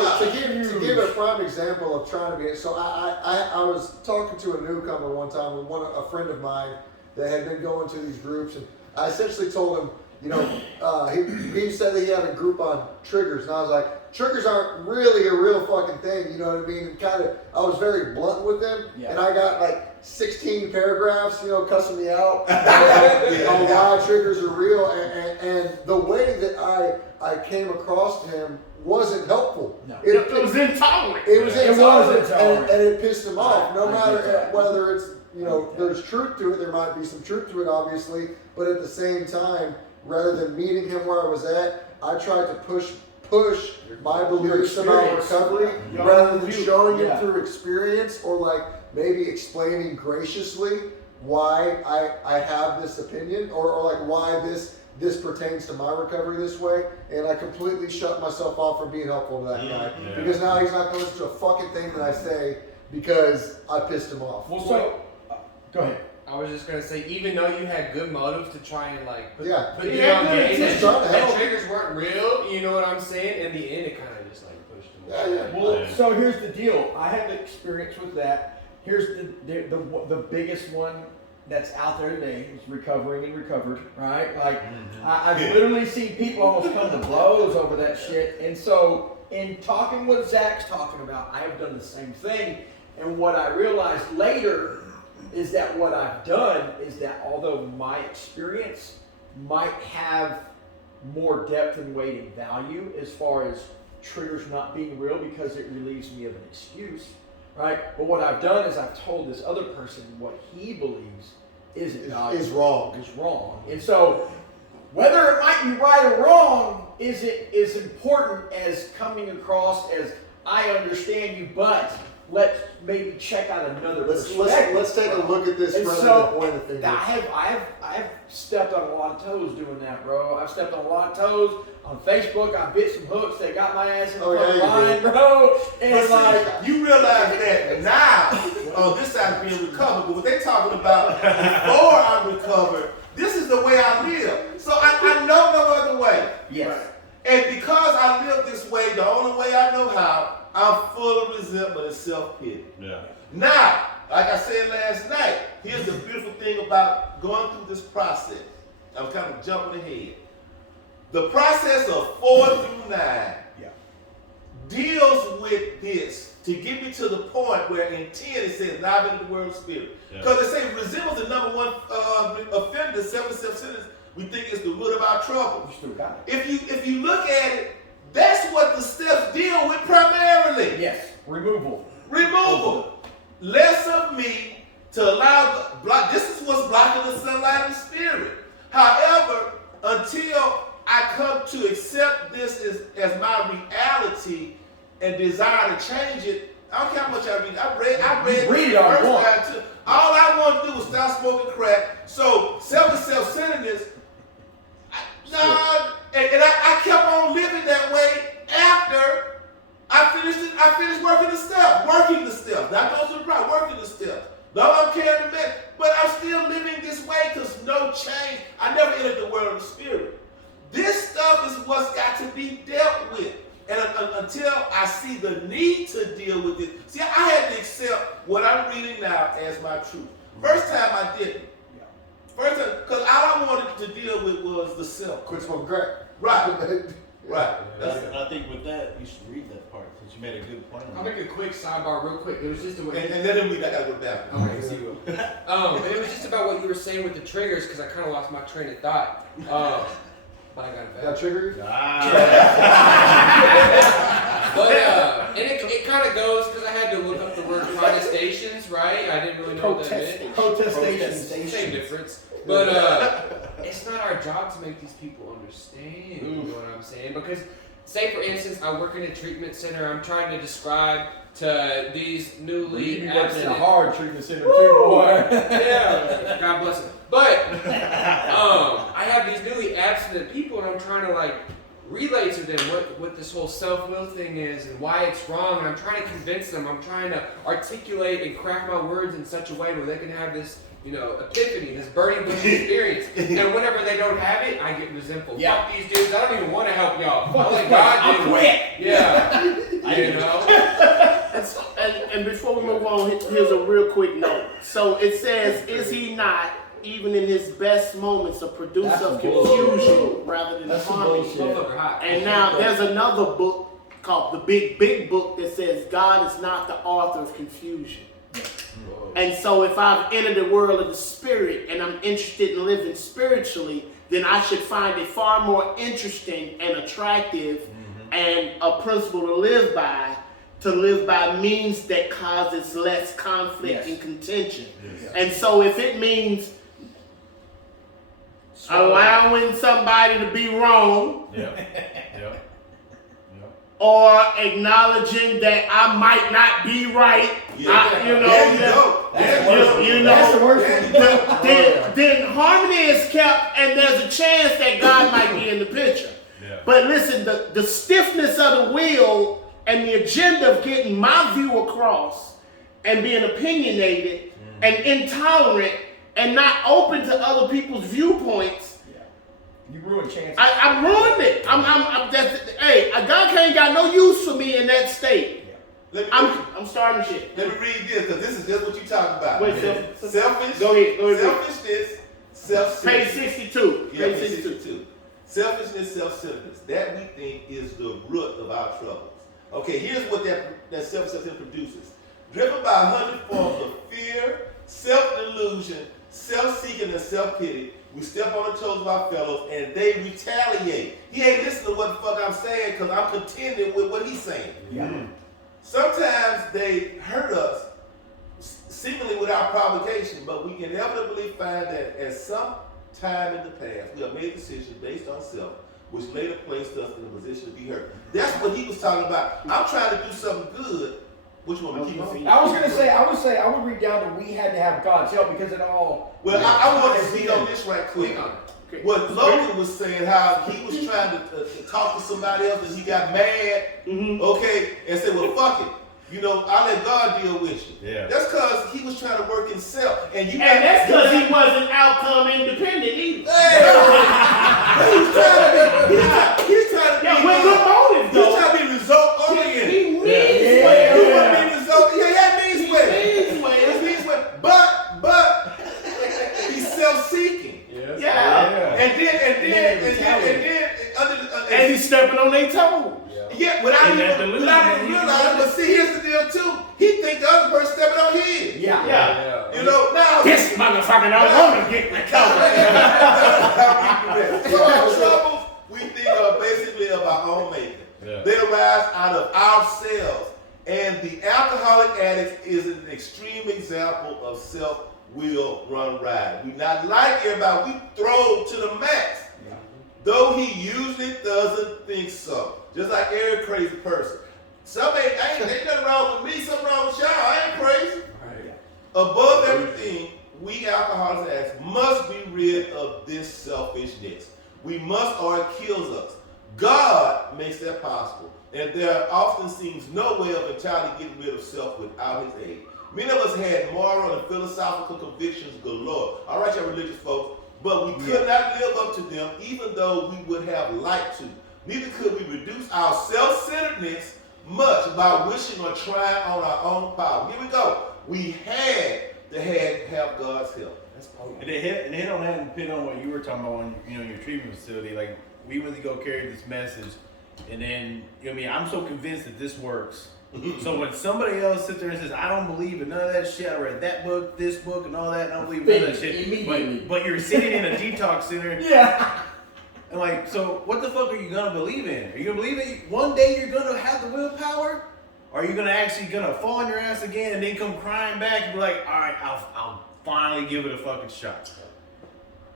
to give a prime example of trying to be, so I was talking to a newcomer one time with a friend of mine that had been going to these groups, and I essentially told him, you know, he said that he had a group on triggers, and I was like, triggers aren't really a real fucking thing, you know what I mean? And I was very blunt with him, and I got like 16 paragraphs, you know, cussing me out on why triggers are real, and the way that I came across to him wasn't helpful. No. It was intolerant. It was intolerant, intolerant. and it pissed him off. No I matter get that. whether it's, you know, there's truth to it, there might be some truth to it, obviously, but at the same time, rather than meeting him where I was at, I tried to push my beliefs about recovery rather than showing him through experience or like maybe explaining graciously why I have this opinion or like why this pertains to my recovery this way, and I completely shut myself off from being helpful to that guy because now he's not going to listen to a fucking thing that I say because I pissed him off. Well, so go ahead. I was just gonna say, even though you had good motives to try and like put you Yeah, on good game, intentions. the triggers weren't real. You know what I'm saying? In the end, it kind of just like pushed them. Well, so here's the deal. I have experience with that. Here's the biggest one that's out there today is recovering and recovered, right? Like I've literally seen people almost come to blows over that shit. And so in talking what Zach's talking about, I have done the same thing. And what I realized later is that what I've done is that although my experience might have more depth and weight and value as far as triggers not being real because it relieves me of an excuse, right? But what I've done is I've told this other person what he believes is wrong. Is wrong. And so, whether it might be right or wrong isn't as important as coming across as I understand you, but let's maybe check out another perspective. Let's take a look at this And rather so, than pointing the finger. I have stepped on a lot of toes doing that, bro. I've stepped on a lot of toes on Facebook. I bit some hooks. They got my ass in the you line, did. bro. But And see, like, you realize that now on this side of being recovered, but what they talking about before I'm recovered, this is the way I live. So I know no other way. yes. And because I live this way, the only way I know how, I'm full of resentment and self-pity. Yeah. Now, like I said last night, here's the beautiful thing about going through this process. I'm kind of jumping ahead. The process of 4 through 9 deals with this to get me to the point where in 10 it says, now I'm in the world of spirit. Because it says resentment is the number one offender, self-centeredness. We think it's the root of our trouble. You still got it. If you look at it, that's what the steps deal with primarily. Yes. Removal. Removal. Less of me to allow this is what's blocking the sunlight of the spirit. However, until I come to accept this as my reality and desire to change it, I don't care how much I read. I read it all first you want. time too. All I want to do is stop smoking crack. So self-centeredness. And I kept on living that way after I finished working the steps. Not going to the right, working the steps. No, I'm carrying the man, but I'm still living this way because no change. I never entered the world of the spirit. This stuff is what's got to be dealt with. And until I see the need to deal with it, see, I had to accept what I'm reading now as my truth. First time I didn't. First time, because all I wanted to deal with was the self. Quit smoking crack. Right. Right. And I think with that, you should read that part since you made a good point. I'll make a quick sidebar real quick. It was just a way. And let him read that. I gotta go back. Okay, see you will. And it was just about what you were saying with the triggers because I kind of lost my train of thought. But I got it back. Got triggered? But and it kind of goes because I had to look up the word protestations, right? I didn't really know what that meant. Protestation. Same difference. But it's not our job to make these people understand. You know what I'm saying? Because say for instance, I work in a treatment center. I'm trying to describe to these newly abstinent. hard treatment center too, boy. Yeah, God bless them. But I have these newly abstinent people, and I'm trying to like relay to them what this whole self-will thing is and why it's wrong. And I'm trying to convince them. I'm trying to articulate and craft my words in such a way where they can have this, you know, epiphany, this burning bush experience. And whenever they don't have it, I get resentful. Yeah. Fuck these dudes. I don't even want to help y'all. Fuck I'll let this God place. do I'll it. Yeah. You know. And before we move on, here's a real quick note. So it says, is he not, even in his best moments, a producer That's of some confusion rather than That's some harmony? bullshit. Motherfucker hot. And now there's another book called the Big Book that says God is not the author of confusion. And so if I've entered the world of the spirit and I'm interested in living spiritually, then I should find it far more interesting and attractive and a principle to live by means that causes less conflict and contention. And so if it means allowing somebody to be wrong, or acknowledging that I might not be right, That's the worst thing. then harmony is kept and there's a chance that God might be in the picture. But listen, the stiffness of the will and the agenda of getting my view across and being opinionated and intolerant and not open to other people's viewpoints, You ruined chances. I ruined it. God ain't got no use for me in that state. I'm starting shit. Let me read this because this is just what you talking about. Wait, selfish. Go ahead. Selfishness. Page 62. Yeah, page 62. Selfishness, self-centeredness. That we think is the root of our troubles. Okay, here's what that self-centeredness produces. Driven by 100 forms of fear, self-delusion, self-seeking, and self-pity, we step on the toes of our fellows and they retaliate. He ain't listening to what the fuck I'm saying because I'm contending with what he's saying. Sometimes they hurt us seemingly without proper obligation, but we inevitably find that at some time in the past, we have made decisions based on self, which later placed us in a position to be hurt. That's what he was talking about. I'm trying to do something good. Which one? Keep on. I would say, I would read down that we had to have God's help because it all. Well, I want to speak on this right quick. Okay. What Logan was saying, how he was trying to talk to somebody else and he got mad, okay, and said, well, fuck it. You know, I let God deal with you. Yeah. That's because he was trying to work himself. And that's because he wasn't outcome independent either. He's trying to be with good motives, though. He's trying to be result oriented. He means well. He want to be result. Yeah, that means well. He means well. But he's self-seeking. Yeah. And then And he's stepping on their toes. Yeah, without even realizing. But see, here's the deal too. He think the other person stepping on his. Yeah. You know, now This motherfucker don't want to get recovered. So our troubles, we think, are basically of our own making. Yeah. They arise out of ourselves. And the alcoholic addict is an extreme example of self-will run riot. We not like everybody. We throw to the max. Though he usually doesn't think so. Just like every crazy person. Ain't nothing wrong with me, something wrong with y'all. I ain't crazy. Right. Above everything, we alcoholics addicts must be rid of this selfishness. We must, or it kills us. God makes that possible. And there often seems no way of entirely getting rid of self without his aid. Many of us had moral and philosophical convictions galore. All right, y'all religious folks. But we could not live up to them even though we would have liked to. Neither could we reduce our self-centeredness much by wishing or trying on our own power. Here we go. We had to have God's help. That's potent. And it hit on that and pin on what you were talking about when your treatment facility. Like, we went to go carry this message, and then I'm so convinced that this works. So when somebody else sits there and says, I don't believe in none of that shit, I read that book, this book, and all that, and I don't believe in none of that shit. But you're sitting in a detox center. Yeah. And like, so what the fuck are you gonna believe in? Are you gonna believe that one day you're gonna have the willpower? Or are you gonna fall on your ass again and then come crying back and be like, all right, I'll finally give it a fucking shot.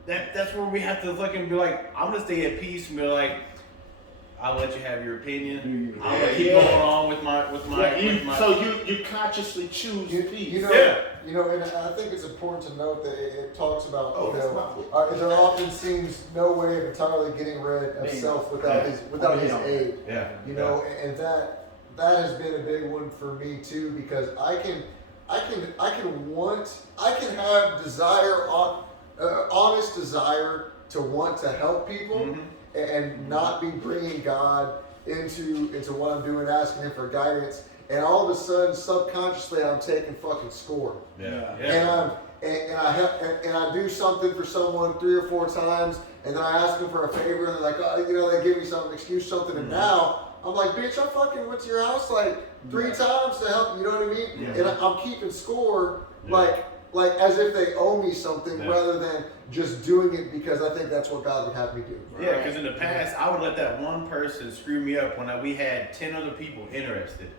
That's where we have to fucking be like, I'm gonna stay at peace and be like, I'll let you have your opinion. I'm gonna keep going on with my. So you consciously choose peace. And I think it's important to note that it talks about there often seems no way of entirely getting rid of self without his aid. Yeah. And that has been a big one for me too, because I can have desire, honest desire to want to help people. And not be bringing God into what I'm doing, asking him for guidance, and all of a sudden, subconsciously, I'm taking fucking score. And I do something for someone 3 or 4 times, and then I ask them for a favor, and they're like, they give me some excuse, something, and now I'm like, bitch, I fucking went to your house like 3 times to help. You know what I mean? Yeah. And I'm keeping score, like as if they owe me something, rather than just doing it because I think that's what God would have me do. Yeah, because in the past, I would let that one person screw me up when we had 10 other people interested.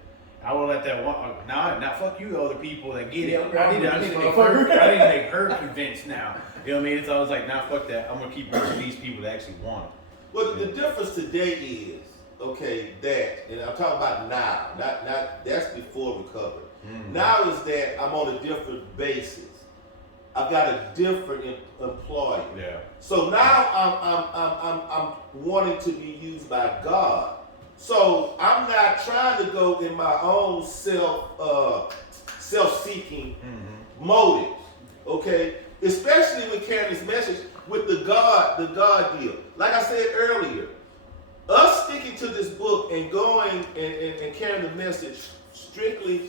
I would let that one. Now fuck you, other people that get it. I need to make her convinced now. You know what I mean? So I was like, nah, fuck that. I'm gonna keep reaching these people that actually want it. Well, the difference today is and I'm talking about now, not that's before recovery. Now is that I'm on a different basis. I've got a different employer. Yeah. So now I'm wanting to be used by God. So I'm not trying to go in my own self-seeking motives. Okay? Especially with carrying this message with the God deal. Like I said earlier, us sticking to this book and going and carrying the message strictly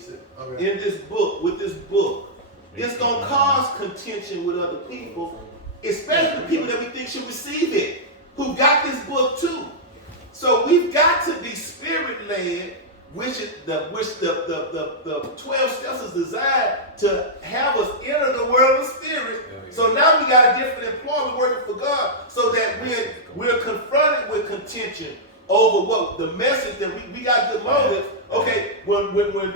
in this book, with this book, it's going to cause contention with other people, especially the people that we think should receive it, who got this book too. So we've got to be spirit-led, which the 12 steps is designed to have us enter the world of spirit. So now we got a different employment working for God, so that we're confronted with contention over what the message that we got good motives. Okay, when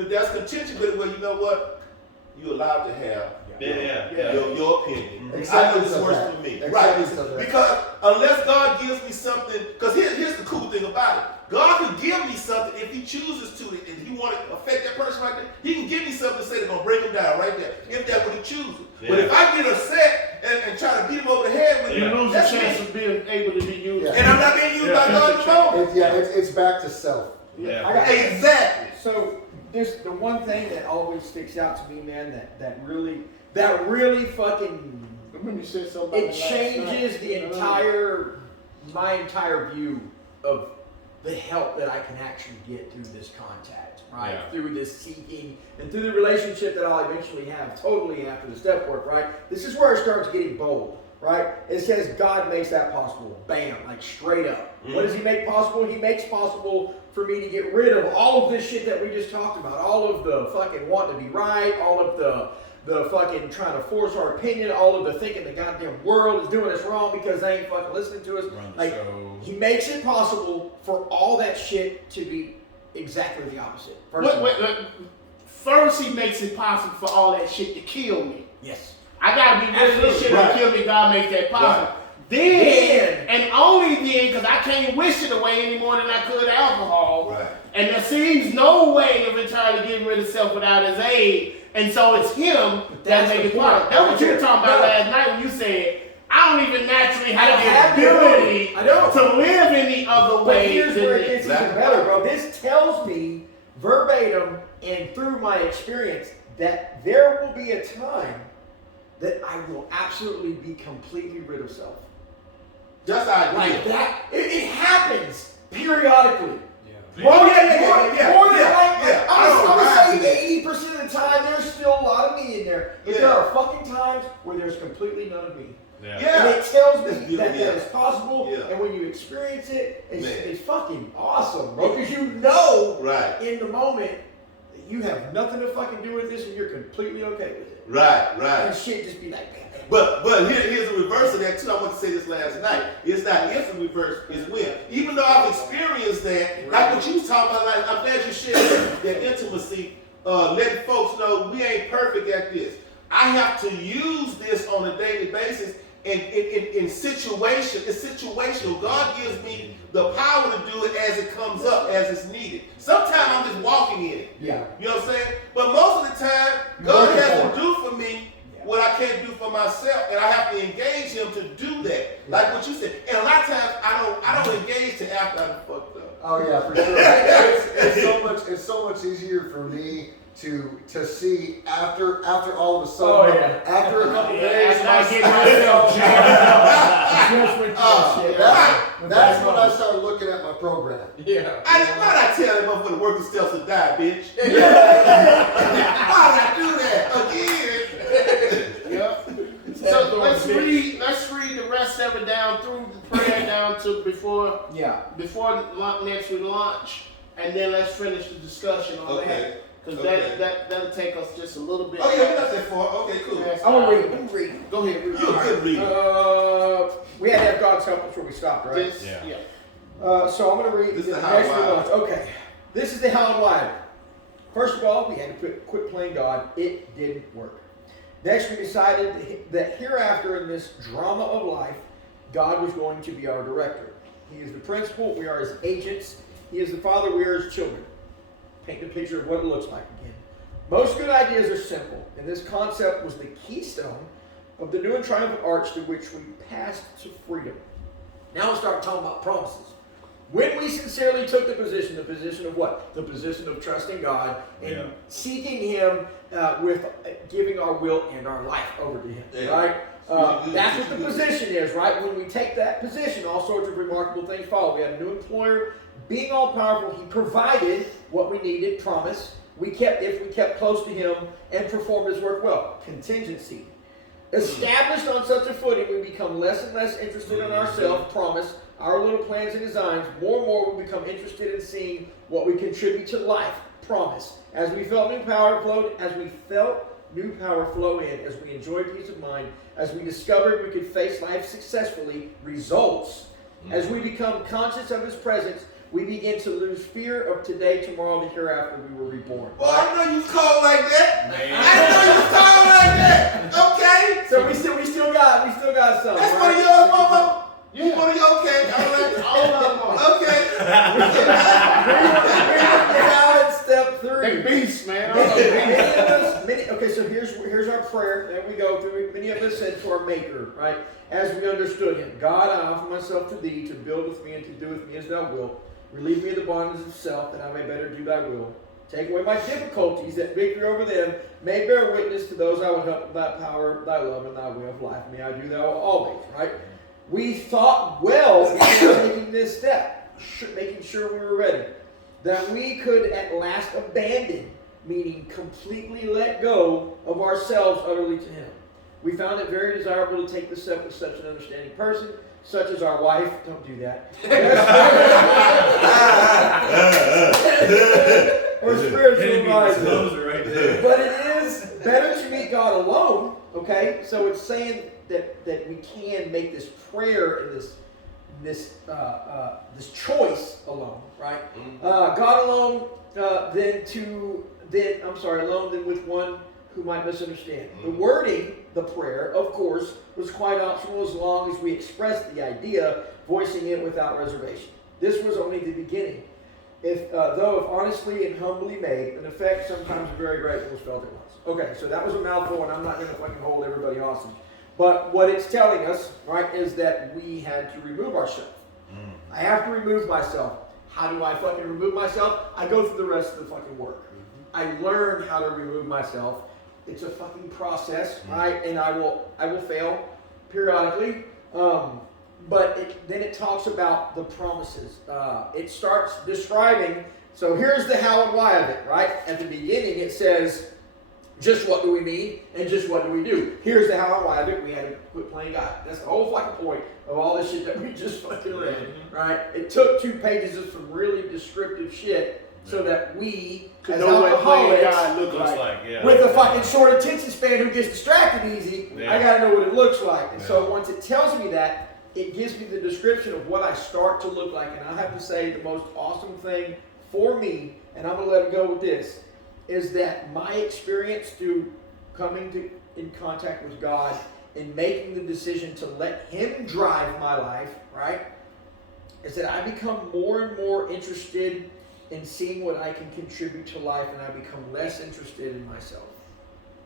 there's contention with it, well, you know what? you're allowed to have Yeah. your opinion. I know Acceptance this of works that. for me. Acceptance of that. Because unless God gives me something, because here's the cool thing about it. God can give me something if he chooses to, and he want to affect that person right there. He can give me something to say that's going to bring him down right there, if that's what he chooses. Yeah. But if I get upset and try to beat him over the head with You it, lose the that's chance me. of being able to be used. Yeah. And I'm not being used by God anymore. It's back to self. Yeah. Exactly. So this the one thing that always sticks out to me, man, that really fucking Remember you said something about it last changes night? my entire view of the help that I can actually get through this contact, right? Yeah. Through this seeking and through the relationship that I'll eventually have totally after the step work, right? This is where it starts getting bold, right? It says God makes that possible. Bam, like straight up. What does he make possible? He makes possible for me to get rid of all of this shit that we just talked about. All of the fucking wanting to be right, all of the fucking trying to force our opinion, all of the thinking the goddamn world is doing us wrong because they ain't fucking listening to us. Run the Like, show. he makes it possible for all that shit to be exactly the opposite. Wait. First, he makes it possible for all that shit to kill me. Yes. I gotta be rid of this shit Right. to kill me. God makes that possible. Right. Then, and only then, because I can't wish it away any more than I could alcohol. Right. And there seems no way of entirely getting rid of self without his aid. And so it's him that That's makes the it point. possible. That's what you were talking about No. last night when you said, I don't even naturally I don't have have the the ability I don't. to live any other But way here's than where it this. gets even better, bro. This tells me verbatim and through my experience that there will be a time that I will absolutely be completely rid of self. Just how I Like did. that, it happens periodically. Oh, More yeah. than I I'm don't gonna ride say to that. 80% of the time there's still a lot of me in there, but Yeah. there are fucking times where there's completely none of me. Yeah. Yeah. And it tells That's me beautiful, that yeah. that is possible, Yeah. and when you experience it, Man. it's fucking awesome, bro. Because you know Right. in the moment that you have nothing to fucking do with this, and you're completely okay with it. Right. And shit just be like, bam, bam. But here's a reverse of that too. I want to say this last night. It's not if in reverse, it's when. Even though I've experienced that, like what you was talking about, like I'm glad you shared that intimacy, letting folks know we ain't perfect at this. I have to use this on a daily basis. And in situation, it's situational. God gives me the power to do it as it comes up, as it's needed. Sometimes I'm just walking in it. Yeah. You know what I'm saying? But most of the time, God has to do for me what I can't do for myself, and I have to engage him to do that. Like what you said. And a lot of times I don't engage till after I'm fucked up. Oh yeah, for sure. It's so much easier for me to see after all of a sudden, after a couple days, After I get myself jammed Just went through that shit. that's when I start looking at my program. Yeah. Why did I tell him I'm gonna work the steps to die, bitch? Why did I do that again? Yep. So let's read the rest of it down through the prayer down to before next week launch, and then let's finish the discussion on that. Because that'll take us just a little bit. Oh yeah, we're not that far. Okay, cool. I'm gonna read. Go ahead, read. You're a good reader. We had to have God's help before we stopped, right? Yeah. So I'm going to read This is the how next wide. one. Okay. This is the how and why. First of all, we had to quit playing God. It didn't work. Next, we decided that hereafter in this drama of life, God was going to be our director. He is the principal. We are his agents. He is the father. We are his children. Paint the picture of what it looks like again. Most good ideas are simple, and this concept was the keystone of the new and triumphant arch through which we passed to freedom. Now we'll start talking about promises. When we sincerely took the position of what? The position of trusting God and seeking him with giving our will and our life over to him, right? That's what the position is, right? When we take that position, all sorts of remarkable things follow. We had a new employer, being all powerful. He provided what we needed, promise. If we kept close to him and performed his work well. Contingency. Established on such a footing, we become less and less interested in ourselves, promise, our little plans and designs. More and more we become interested in seeing what we contribute to life, promise. As we felt new power flow in, as we enjoyed peace of mind, as we discovered we could face life successfully, results. As we become conscious of his presence, we begin to lose fear of today, tomorrow, and the hereafter we were reborn. Well, I know you called like that. Man. I know you here's our prayer. There we go through. Many of us said to our Maker, right? As we understood Him, God, I offer myself to Thee to build with me and to do with me as Thou wilt. Relieve me of the bondage of self, that I may better do Thy will. Take away my difficulties, that victory over them may bear witness to those I will help with Thy power, Thy love, and Thy way of life. May I do Thou always, right? We thought well before taking this step, making sure we were ready, that we could at last abandon, meaning completely let go of ourselves utterly to Him. We found it very desirable to take this step with such an understanding person, such as our wife. Don't do that. Or spiritual advisor. Right there. But it is better to meet God alone. Okay, so it's saying that we can make this prayer and this choice alone, right? God alone, alone than with one who might misunderstand. The wording, the prayer, of course, was quite optional as long as we expressed the idea, voicing it without reservation. This was only the beginning. Though if honestly and humbly made, an effect sometimes very great was felt at once. Okay, so that was a mouthful, and I'm not going to fucking hold everybody hostage. But what it's telling us, right, is that we had to remove ourselves. I have to remove myself. How do I fucking remove myself? I go through the rest of the fucking work. I learn how to remove myself. It's a fucking process, right? And I will fail periodically. Then it talks about the promises. It starts describing, so here's the how and why of it, right? At the beginning it says, just what do we mean and just what do we do? Here's the how and why of it. We had to quit playing God. That's the whole fucking point of all this shit that we just fucking read, right? It took 2 pages of some really descriptive shit so that we, as alcoholics, looks like, yeah. with a fucking short attention span who gets distracted easy, I gotta know what it looks like. And so once it tells me that, it gives me the description of what I start to look like. And I have to say the most awesome thing for me, and I'm gonna let it go with this, is that my experience through coming in contact with God and making the decision to let Him drive my life, right, is that I become more and more interested in seeing what I can contribute to life, and I become less interested in myself.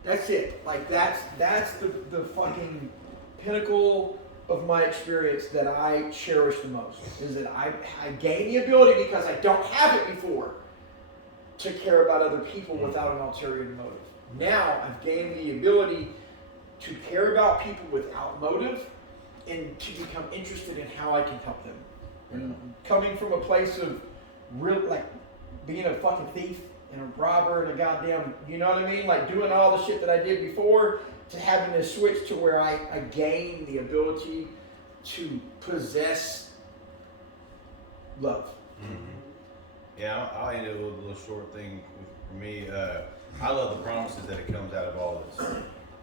That's it. Like that's the fucking pinnacle of my experience that I cherish the most, is that I gain the ability, because I don't have it before, to care about other people without an ulterior motive. Now I've gained the ability to care about people without motive and to become interested in how I can help them. And coming from a place of real, like being a fucking thief and a robber and a goddamn, you know what I mean? Like doing all the shit that I did before, to having to switch to where I gain the ability to possess love. Yeah, I'll end it with a little short thing for me. I love the promises that it comes out of all this.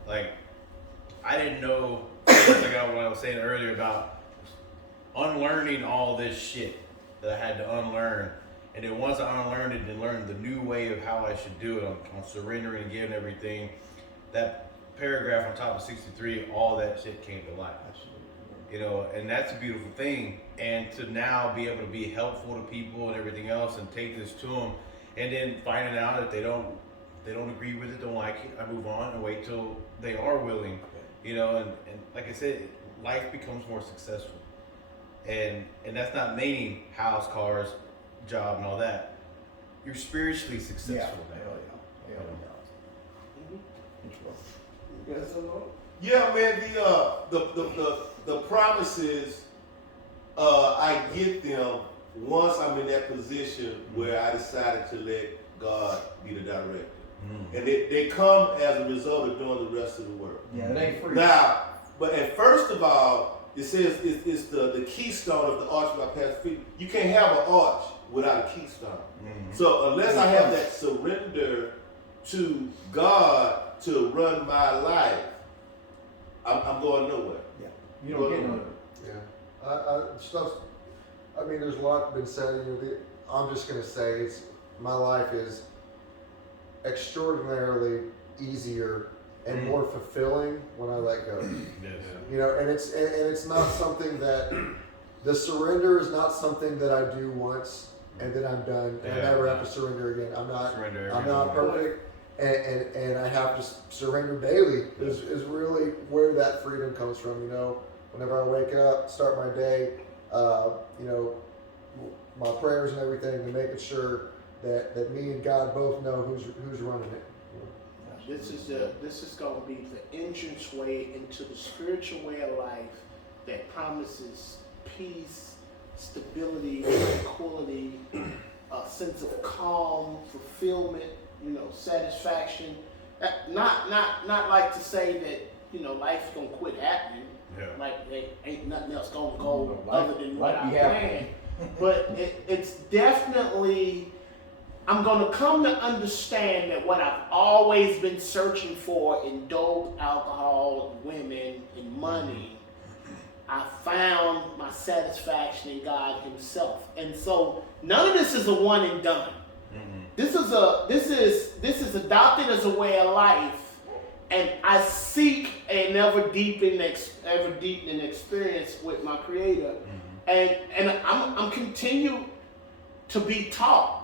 Like, I didn't know, like what I was saying earlier about unlearning all this shit that I had to unlearn. And then once I unlearned it and learned the new way of how I should do it on surrendering and giving everything, that paragraph on top of 63, all that shit came to life. You know, and that's a beautiful thing. And to now be able to be helpful to people and everything else, and take this to them, and then finding out that they don't agree with it, don't like it, I move on and wait till they are willing. You know, and like I said, life becomes more successful. And that's not meaning house, cars, job, and all that. You're spiritually successful. Yeah, man. The promises, I get them once I'm in that position where I decided to let God be the director, and they come as a result of doing the rest of the work. Yeah, it ain't free. Now, and first of all, it says it's the keystone of the arch by Pastor Feet. You can't have an arch without a keystone. So unless I have that surrender to God to run my life, I'm going nowhere. Yeah, you don't get nowhere. I mean, there's a lot been said. I'm just going to say my life is extraordinarily easier and more fulfilling when I let go. You know, and it's not something that the surrender is not something that I do once and then I'm done and I never have to surrender again. I'm not perfect, and I have to surrender daily is really where that freedom comes from. Whenever I wake up, start my day, my prayers and everything, and making sure that me and God both know who's running it. This is going to be the entrance way into the spiritual way of life that promises peace, stability, tranquility, a sense of calm, fulfillment, satisfaction. Not like to say that life's gonna quit happening. Yeah. Like there ain't nothing else gonna go other than what I planned. But it's definitely. I'm going to come to understand that what I've always been searching for in dope, alcohol, women, and money, I found my satisfaction in God Himself. And so none of this is a one and done. Mm-hmm. This is adopted as a way of life, and I seek an ever deepening experience with my Creator, and I'm continue to be taught.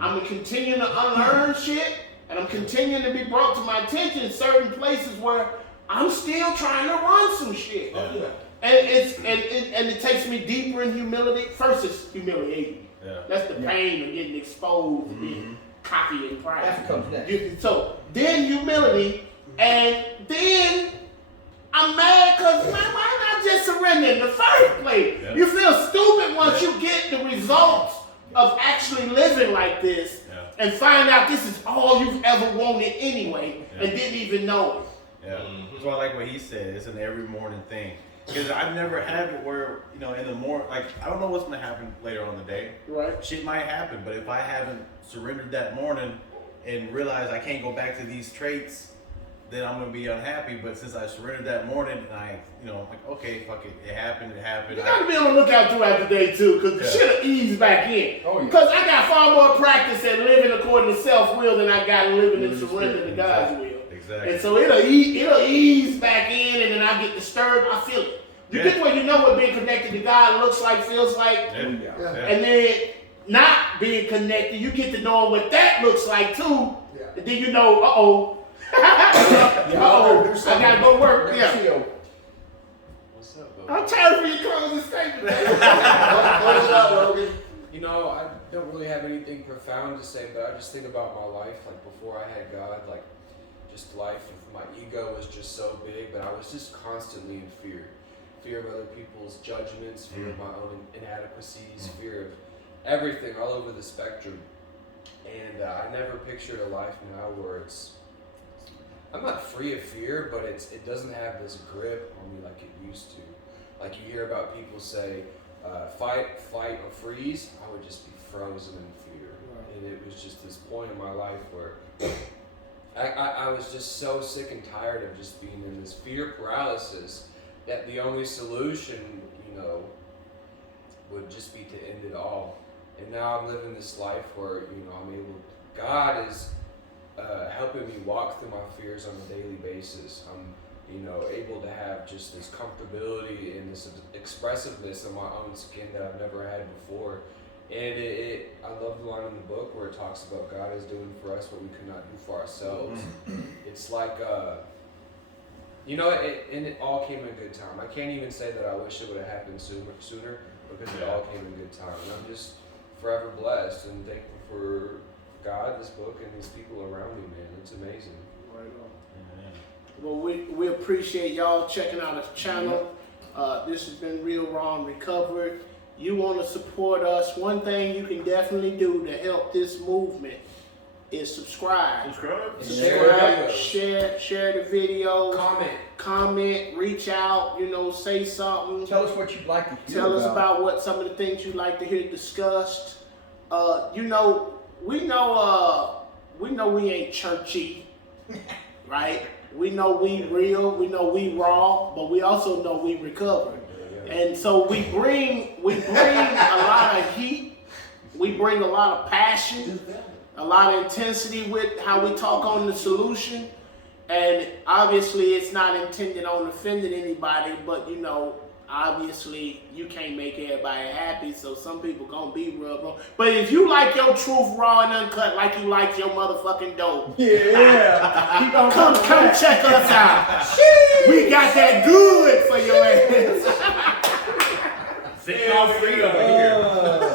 I'm continuing to unlearn shit, and I'm continuing to be brought to my attention in certain places where I'm still trying to run some shit. Oh, yeah. And it takes me deeper in humility. First, it's humiliating. Yeah. That's the pain of getting exposed, being cocky and proud. That's what comes next. So then humility, and then I'm mad because why not just surrender in the first place? Yeah. You feel stupid once you get the results of actually living like this, and find out this is all you've ever wanted anyway, and didn't even know it. Yeah, that's why I like what he said. It's an every morning thing. Because I've never had it where, in the morning, like, I don't know what's going to happen later on in the day. Right. Shit might happen, but if I haven't surrendered that morning and realized I can't go back to these traits, then I'm going to be unhappy. But since I surrendered that morning, and I, like, okay, fuck it, it happened. You got to be on the lookout throughout the day, too, because the shit'll ease back in. Oh, yeah. Because I got far more practice at living according to self-will than I got living in surrender to God's will. Exactly. And so it'll ease back in, and then I get disturbed. I feel it. You get where you know what being connected to God looks like, feels like, and then not being connected, you get to know what that looks like too. Yeah. And then you know, I gotta go work. Yeah. What's up, I'm tired for your closing statement. I don't really have anything profound to say, but I just think about my life, like before I had God, like just life with my ego was just so big, but I was just constantly in fear. Fear of other people's judgments, fear of my own inadequacies, fear of everything all over the spectrum. And I never pictured a life now where I'm not free of fear, but it doesn't have this grip on me like it used to. Like you hear about people say, fight, flight, or freeze. I would just be frozen in fear. Right. And it was just this point in my life where I was just so sick and tired of just being in this fear paralysis that the only solution, would just be to end it all. And now I'm living this life where, God is helping me walk through my fears on a daily basis. I'm, able to have just this comfortability and this expressiveness in my own skin that I've never had before. And I love the line in the book where it talks about God is doing for us what we could not do for ourselves. It's like, and it all came in good time. I can't even say that I wish it would have happened sooner because it all came in good time. And I'm just forever blessed and thankful for God, this book, and these people around me, man. It's amazing. Right on. Well, we appreciate y'all checking out the channel. This has been Real Raw and Recovered. You want to support us, one thing you can definitely do to help this movement is subscribe. Share the video. Comment, reach out, say something. Tell us what you'd like to hear. Tell us about what some of the things you'd like to hear discussed. We know we ain't churchy, right? We know we real, we know we raw, but we also know we recovered. And so we bring a lot of heat, we bring a lot of passion, a lot of intensity with how we talk on the solution. And obviously it's not intended on offending anybody, but obviously you can't make everybody happy, so some people gonna be rubbed wrong. But if you like your truth raw and uncut like you like your motherfucking dope, Yeah. come check us out. We got that good for your ass. Sitting all free over here.